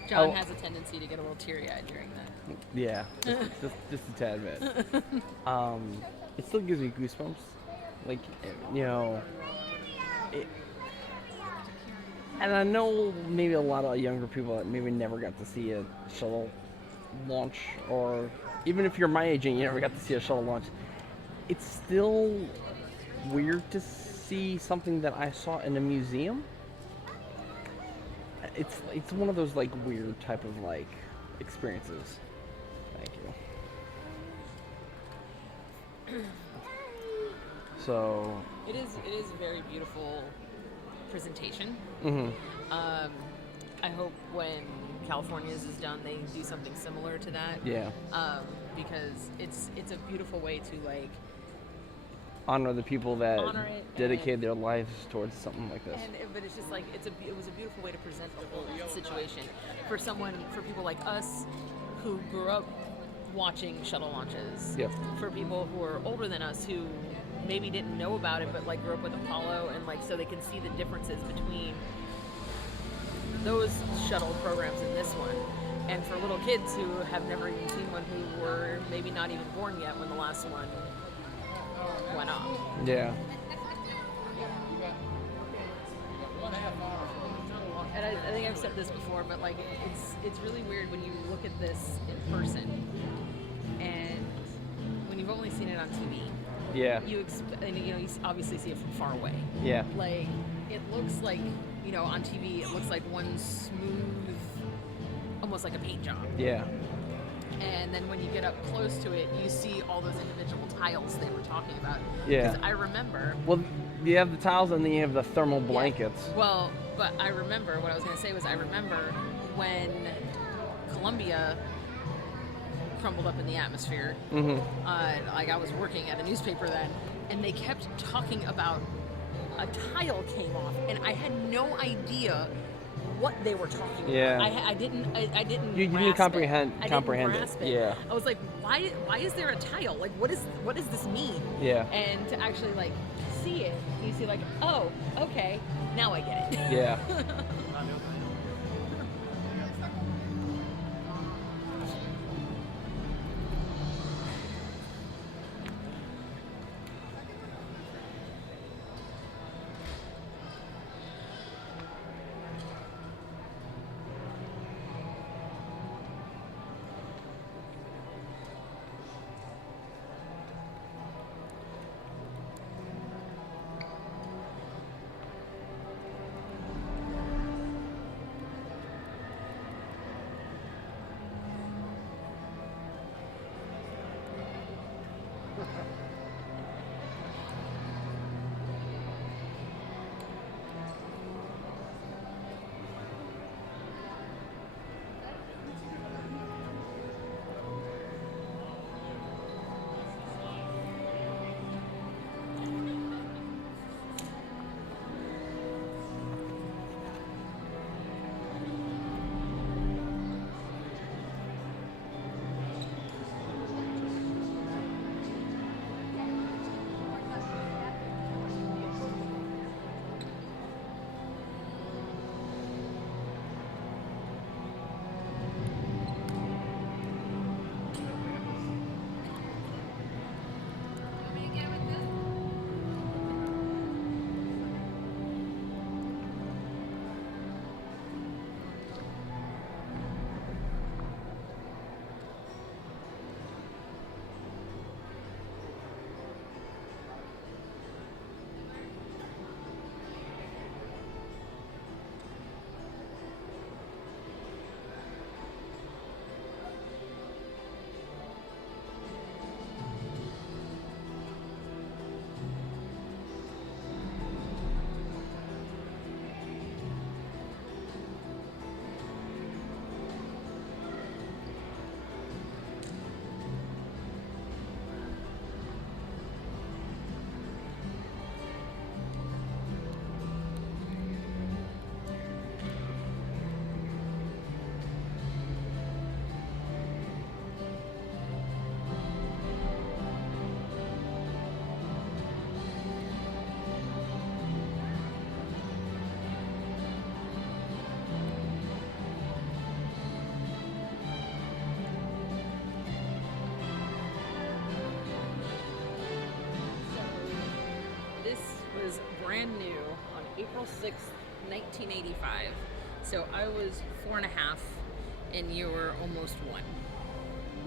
John has a tendency to get a little teary-eyed during that. Yeah, just a tad bit. It still gives me goosebumps. Like, you know, and I know maybe a lot of younger people that maybe never got to see a shuttle launch, or even if you're my age and you never got to see a shuttle launch, it's still weird to see something that I saw in a museum. It's one of those like weird type of like experiences. Thank you. So it is a very beautiful presentation. Mm-hmm. I hope when California's is done, they do something similar to that. Yeah. Because it's a beautiful way to like honor the people that dedicate their lives towards something like this. But it's just like it was a beautiful way to present the whole situation for people like us who grew up watching shuttle launches. Yep. For people who are older than us who maybe didn't know about it, but like grew up with Apollo, and like so they can see the differences between those shuttle programs and this one. And for little kids who have never even seen one, who were maybe not even born yet when the last one went off. Yeah. And I think I've said this before, but like it's really weird when you look at this in person, and when you've only seen it on TV. Yeah. You obviously see it from far away. Yeah. Like it looks like, on TV it looks like one smooth, almost like a paint job. Yeah. And then when you get up close to it, you see all those individual tiles they were talking about. Yeah. Because I remember. Well, you have the tiles and then you have the thermal blankets. Yeah. Well, but I remember what I was going to say was I remember when Columbia crumbled up in the atmosphere. Mm-hmm. Like I was working at a newspaper then, and they kept talking about a tile came off, and I had no idea what they were talking about. Yeah. I didn't. You didn't comprehend it. Yeah. I was like, why is there a tile? Like, what does this mean? Yeah. And to actually like see it, you see like, oh, okay, now I get it. Yeah. brand new on April 6th, 1985. So I was 4.5, and you were almost 1.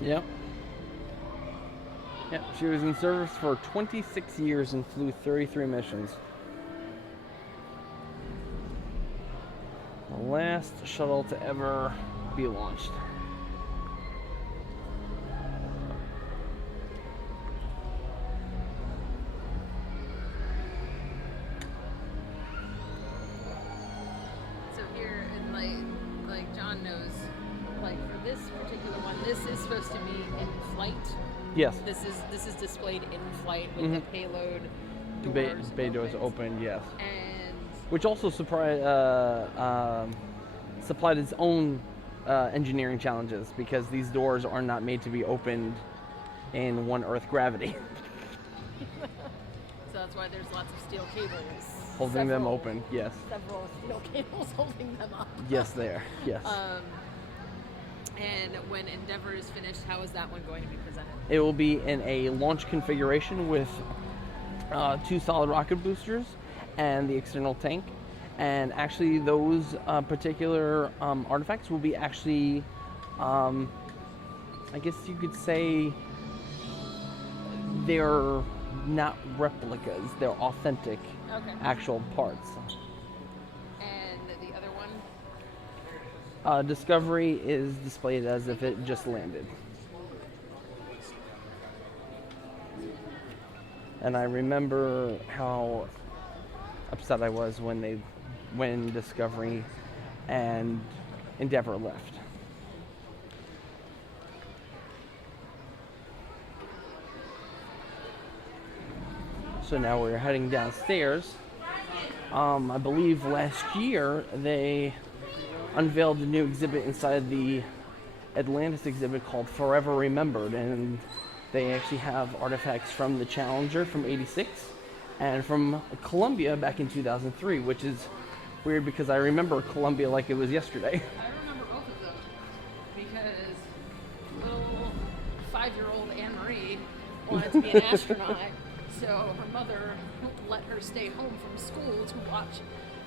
Yep. Yep, she was in service for 26 years and flew 33 missions. The last shuttle to ever be launched. So here, and like John knows, like for this particular one, this is supposed to be in flight. Yes. This is displayed in flight with the payload doors. Bay doors opened, yes. And which also supplied its own engineering challenges, because these doors are not made to be opened in one Earth gravity. So that's why there's lots of steel cables. Holding them open, yes. Several steel cables holding them up. Yes, there, yes. And when Endeavour is finished, how is that one going to be presented? It will be in a launch configuration with 2 solid rocket boosters and the external tank. And actually those particular artifacts will be actually, I guess you could say, they're not replicas, they're authentic, actual parts. And the other one? Discovery is displayed as if it just landed. And I remember how upset I was when Discovery and Endeavour left. So now we're heading downstairs. I believe last year they unveiled a new exhibit inside the Atlantis exhibit called Forever Remembered, and they actually have artifacts from the Challenger from '86 and from Columbia back in 2003, which is weird because I remember Columbia like it was yesterday. I remember both of them because little 5-year-old Anne-Marie wanted to be an astronaut, so her mother let her stay home from school to watch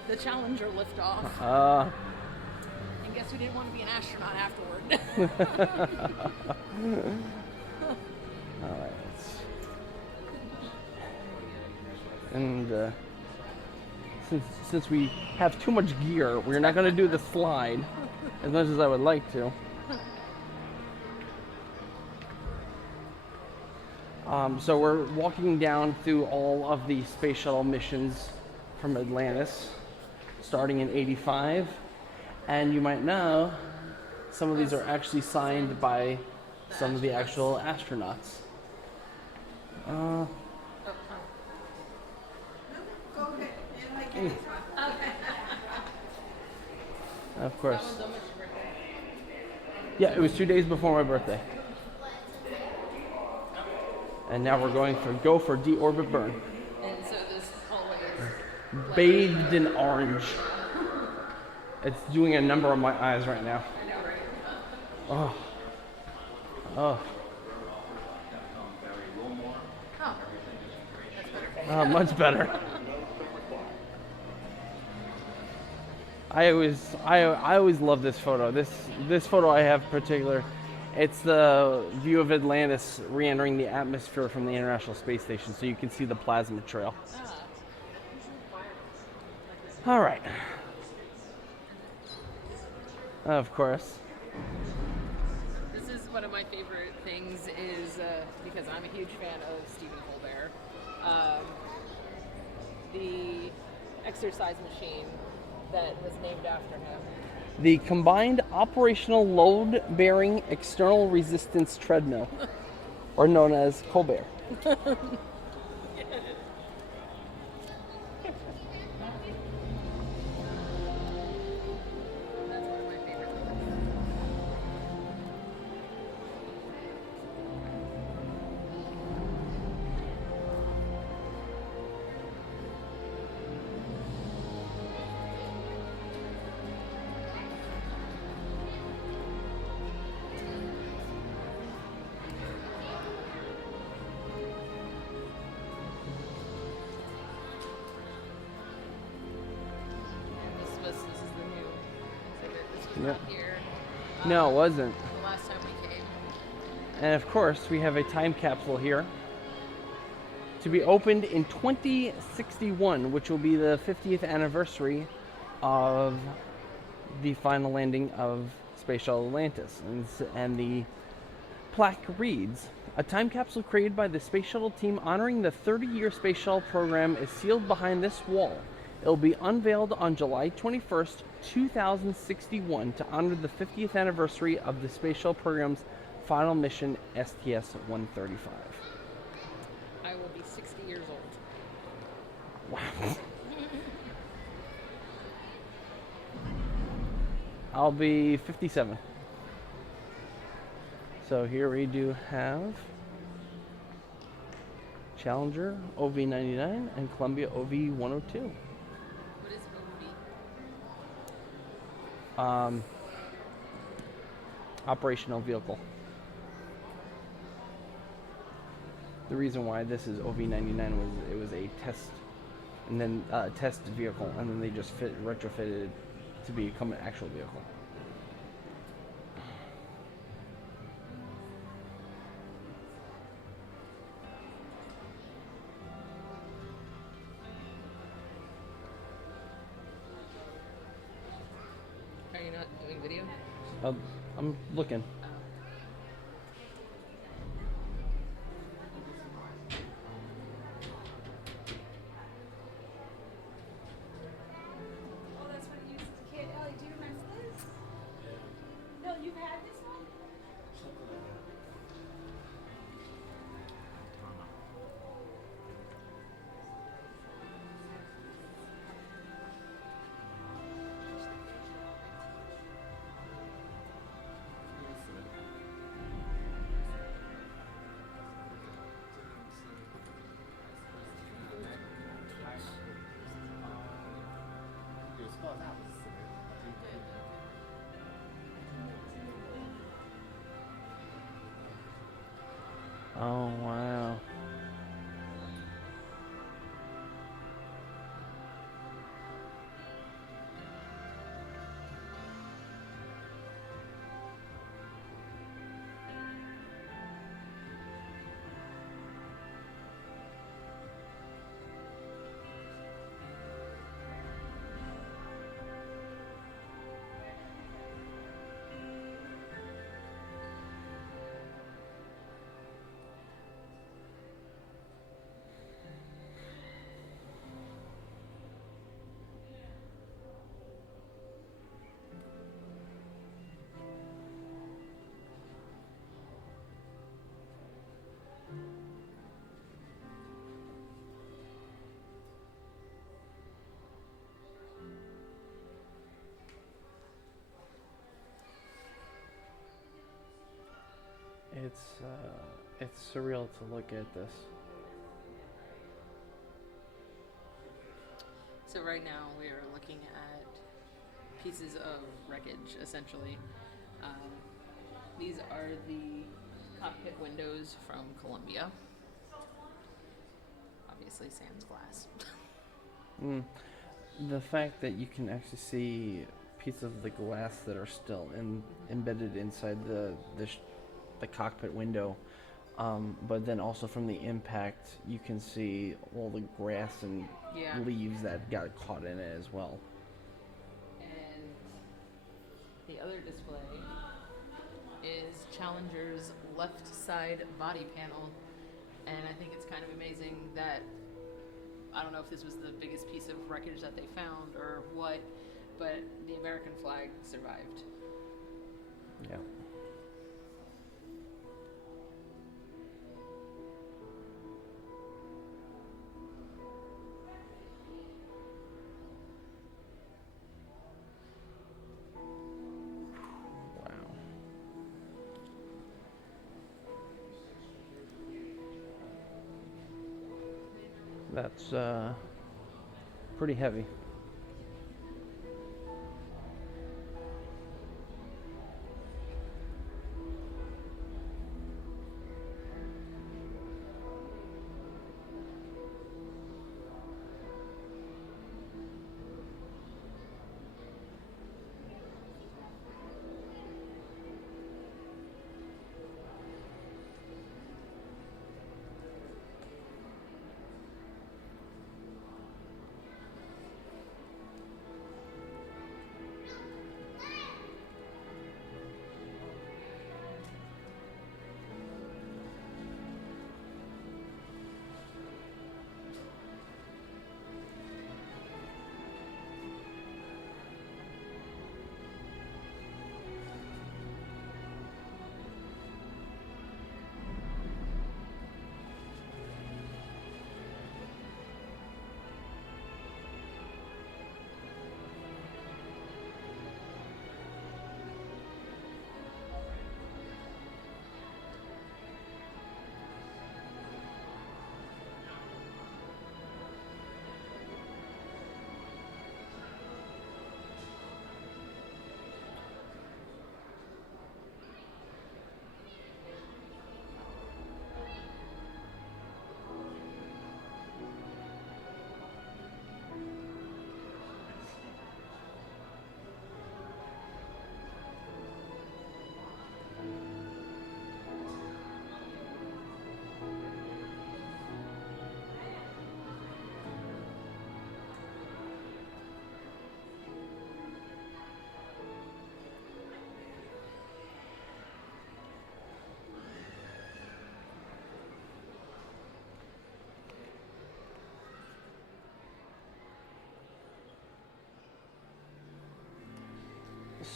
the Challenger lift off. And guess who didn't want to be an astronaut afterward? All right. And since we have too much gear, we're not going to do the slide as much as I would like to. So we're walking down through all of the space shuttle missions from Atlantis, starting in '85. And you might know some of these are actually signed by some of the actual astronauts. Of course. Yeah, it was 2 days before my birthday. And now we're going for deorbit burn. And so this hallway is Bathed in orange. It's doing a number on my eyes right now. I know, right? Oh. Oh. Oh, much better. I always love this photo. This photo I have particular. It's the view of Atlantis re-entering the atmosphere from the International Space Station, so you can see the plasma trail. All right. Of course. This is one of my favorite things is because I'm a huge fan of Stephen Colbert. The exercise machine that was named after him. The Combined Operational Load-Bearing External Resistance Treadmill, or known as Colbert. was not here. No, it wasn't. The last time we came. And of course, we have a time capsule here to be opened in 2061, which will be the 50th anniversary of the final landing of Space Shuttle Atlantis. And the plaque reads, "A time capsule created by the Space Shuttle team honoring the 30-year Space Shuttle program is sealed behind this wall. It will be unveiled on July 21st, 2061 to honor the 50th anniversary of the Space Shuttle program's final mission, STS-135. I will be 60 years old. Wow. I'll be 57. So here we do have Challenger OV-99 and Columbia OV-102. What is OV? Operational vehicle. The reason why this is OV-99 was it was a test, and then test vehicle, and then they just retrofitted it to become an actual vehicle. Are you not doing video? I'm looking. Oh, that's what I used as a kid. Ellie, do you remember this? No, you've had this one? Oh, wow. It's surreal to look at this. So right now we are looking at pieces of wreckage, essentially. These are the cockpit windows from Columbia. Obviously sans glass. The fact that you can actually see pieces of the glass that are still embedded inside the cockpit window, but then also from the impact you can see all the grass and leaves that got caught in it as well. And the other display is Challenger's left side body panel, and I think it's kind of amazing that, I don't know if this was the biggest piece of wreckage that they found or what, but the American flag survived. Yeah. That's pretty heavy.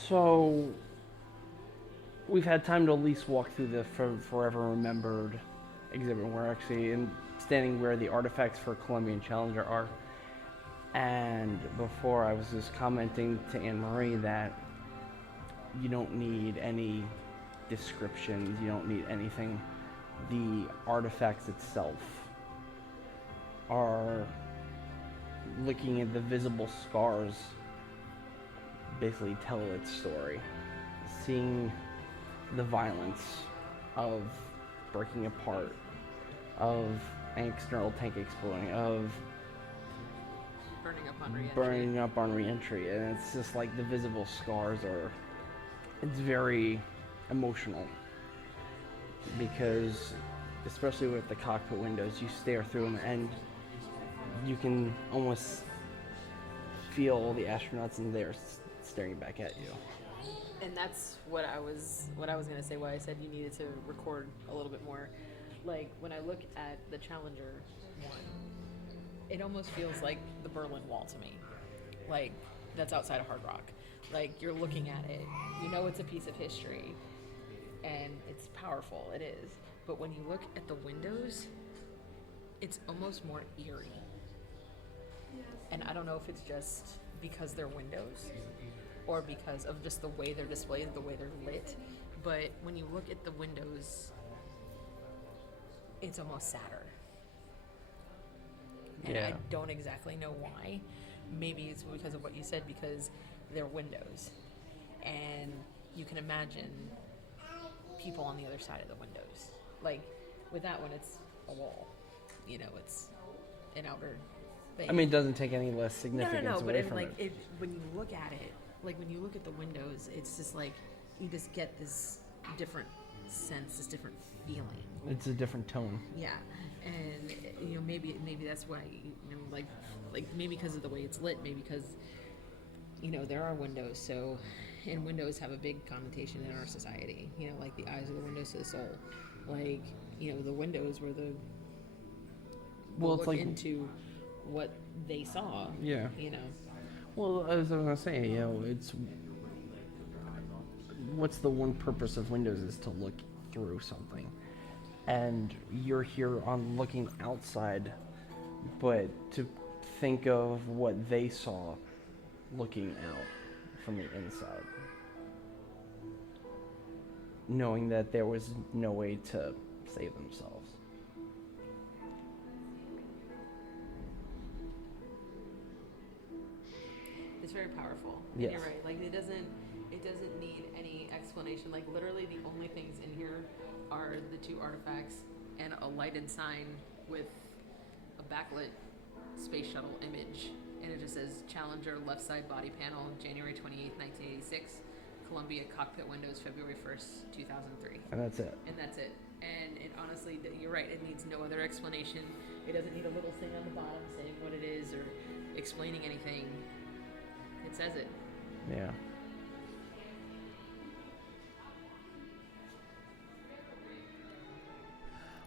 So we've had time to at least walk through the Forever Remembered exhibit. We're actually standing where the artifacts for Columbia and Challenger are. And before, I was just commenting to Anne Marie that you don't need any descriptions, you don't need anything. The artifacts itself are looking at the visible scars, basically tell its story. Seeing the violence of breaking apart, of an external tank exploding, of burning up on re-entry, and it's just like the visible scars it's very emotional, because especially with the cockpit windows, you stare through them and you can almost feel the astronauts in there staring back at you. And that's what I was gonna say. Why I said you needed to record a little bit more. Like when I look at the Challenger one, it almost feels like the Berlin Wall to me. Like that's outside of Hard Rock. Like you're looking at it, you know it's a piece of history, and it's powerful. It is. But when you look at the windows, it's almost more eerie. And I don't know if it's just because they're windows, or because of just the way they're displayed, the way they're lit. But when you look at the windows, it's almost sadder. And I don't exactly know why. Maybe it's because of what you said, because they're windows. And you can imagine people on the other side of the windows. Like, with that one, it's a wall. You know, it's an outer thing. I mean, it doesn't take any less significance away from it. When you look at it, like when you look at the windows, it's just like you just get this different sense, this different feeling. It's a different tone. Yeah, and you know maybe that's why like maybe because of the way it's lit, maybe because there are windows. So, and windows have a big connotation in our society. Like the eyes are the windows to the soul. Like the windows were the it's like into what they saw. Yeah. Well, as I was gonna say, it's what's the one purpose of windows is to look through something, and you're here on looking outside, but to think of what they saw looking out from the inside, knowing that there was no way to save themselves. It's very powerful. Yes. You're right. Like it doesn't need any explanation. Like literally the only things in here are the two artifacts and a lighted sign with a backlit space shuttle image, and it just says Challenger left side body panel, January 28th, 1986, Columbia cockpit windows, February 1st, 2003. And that's it. And it honestly, you're right, it needs no other explanation. It doesn't need a little thing on the bottom saying what it is or explaining anything. It says it. Yeah.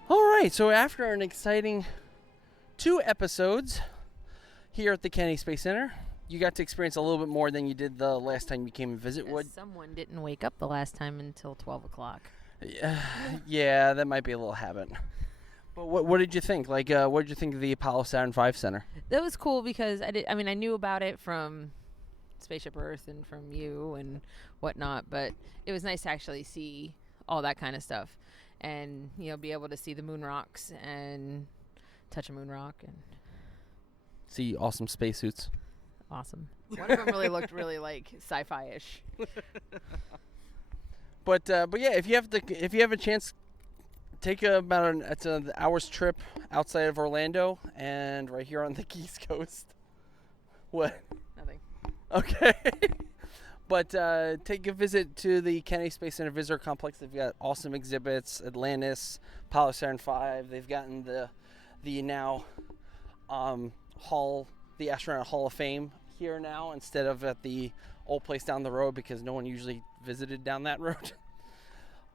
All right, so after an exciting 2 episodes here at the Kennedy Space Center, you got to experience a little bit more than you did the last time you came and visit. Someone didn't wake up the last time until 12 o'clock. Yeah, that might be a little habit. But what did you think? Like, what did you think of the Apollo Saturn V Center? That was cool because I knew about it from Spaceship Earth and from you and whatnot, but it was nice to actually see all that kind of stuff and be able to see the moon rocks and touch a moon rock and see awesome spacesuits. Awesome. One of them really looked really like sci-fi-ish. But yeah, if you have a chance, take about an hour's trip outside of Orlando and right here on the East Coast. What? Nothing. Okay. But take a visit to the Kennedy Space Center Visitor Complex. They've got awesome exhibits, Atlantis, Apollo Saturn V. They've gotten the now the Astronaut Hall of Fame here now instead of at the old place down the road because no one usually visited down that road.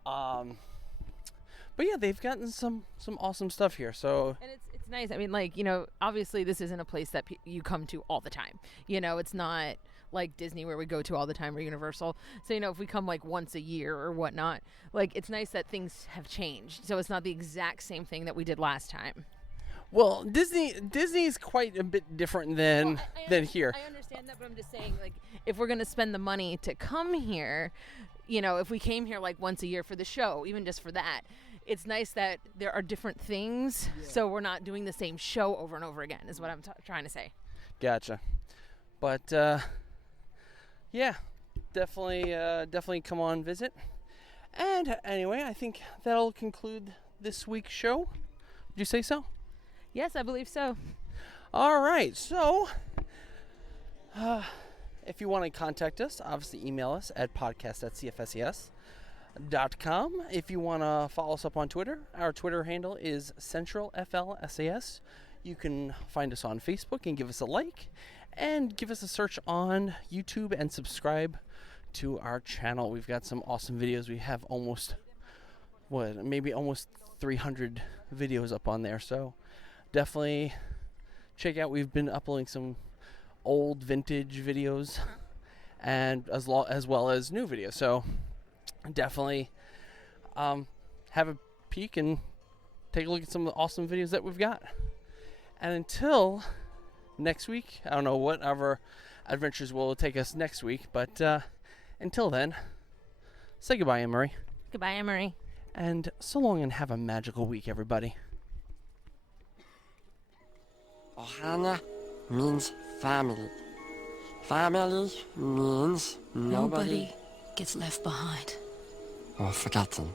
But yeah, they've gotten some awesome stuff here. So and it's nice. I mean, like obviously this isn't a place that you come to all the time. It's not like Disney where we go to all the time or Universal. So, you know, if we come like once a year or whatnot, like it's nice that things have changed. So it's not the exact same thing that we did last time. Well, Disney's quite a bit different than here. I understand that, but I'm just saying, like, if we're going to spend the money to come here, you know, if we came here like once a year for the show, even just for that, it's nice that there are different things, so we're not doing the same show over and over again, is what I'm trying to say. Gotcha. But, yeah, definitely come on visit. And anyway, I think that'll conclude this week's show. Would you say so? Yes, I believe so. All right, so if you want to contact us, obviously email us at podcast@cfses.com. If you want to follow us up on Twitter, our Twitter handle is CentralFLSAS. You can find us on Facebook and give us a like, and give us a search on YouTube and subscribe to our channel. We've got some awesome videos. We have almost 300 videos up on there, so definitely check out. We've been uploading some old vintage videos and as well as new videos, so definitely have a peek and take a look at some of the awesome videos that we've got. And until next week, I don't know what our adventures will take us next week, but until then, say goodbye, Anne-Marie. Goodbye, Anne-Marie. And so long, and have a magical week, everybody. Ohana means family. Family means nobody Gets left behind. or forgotten.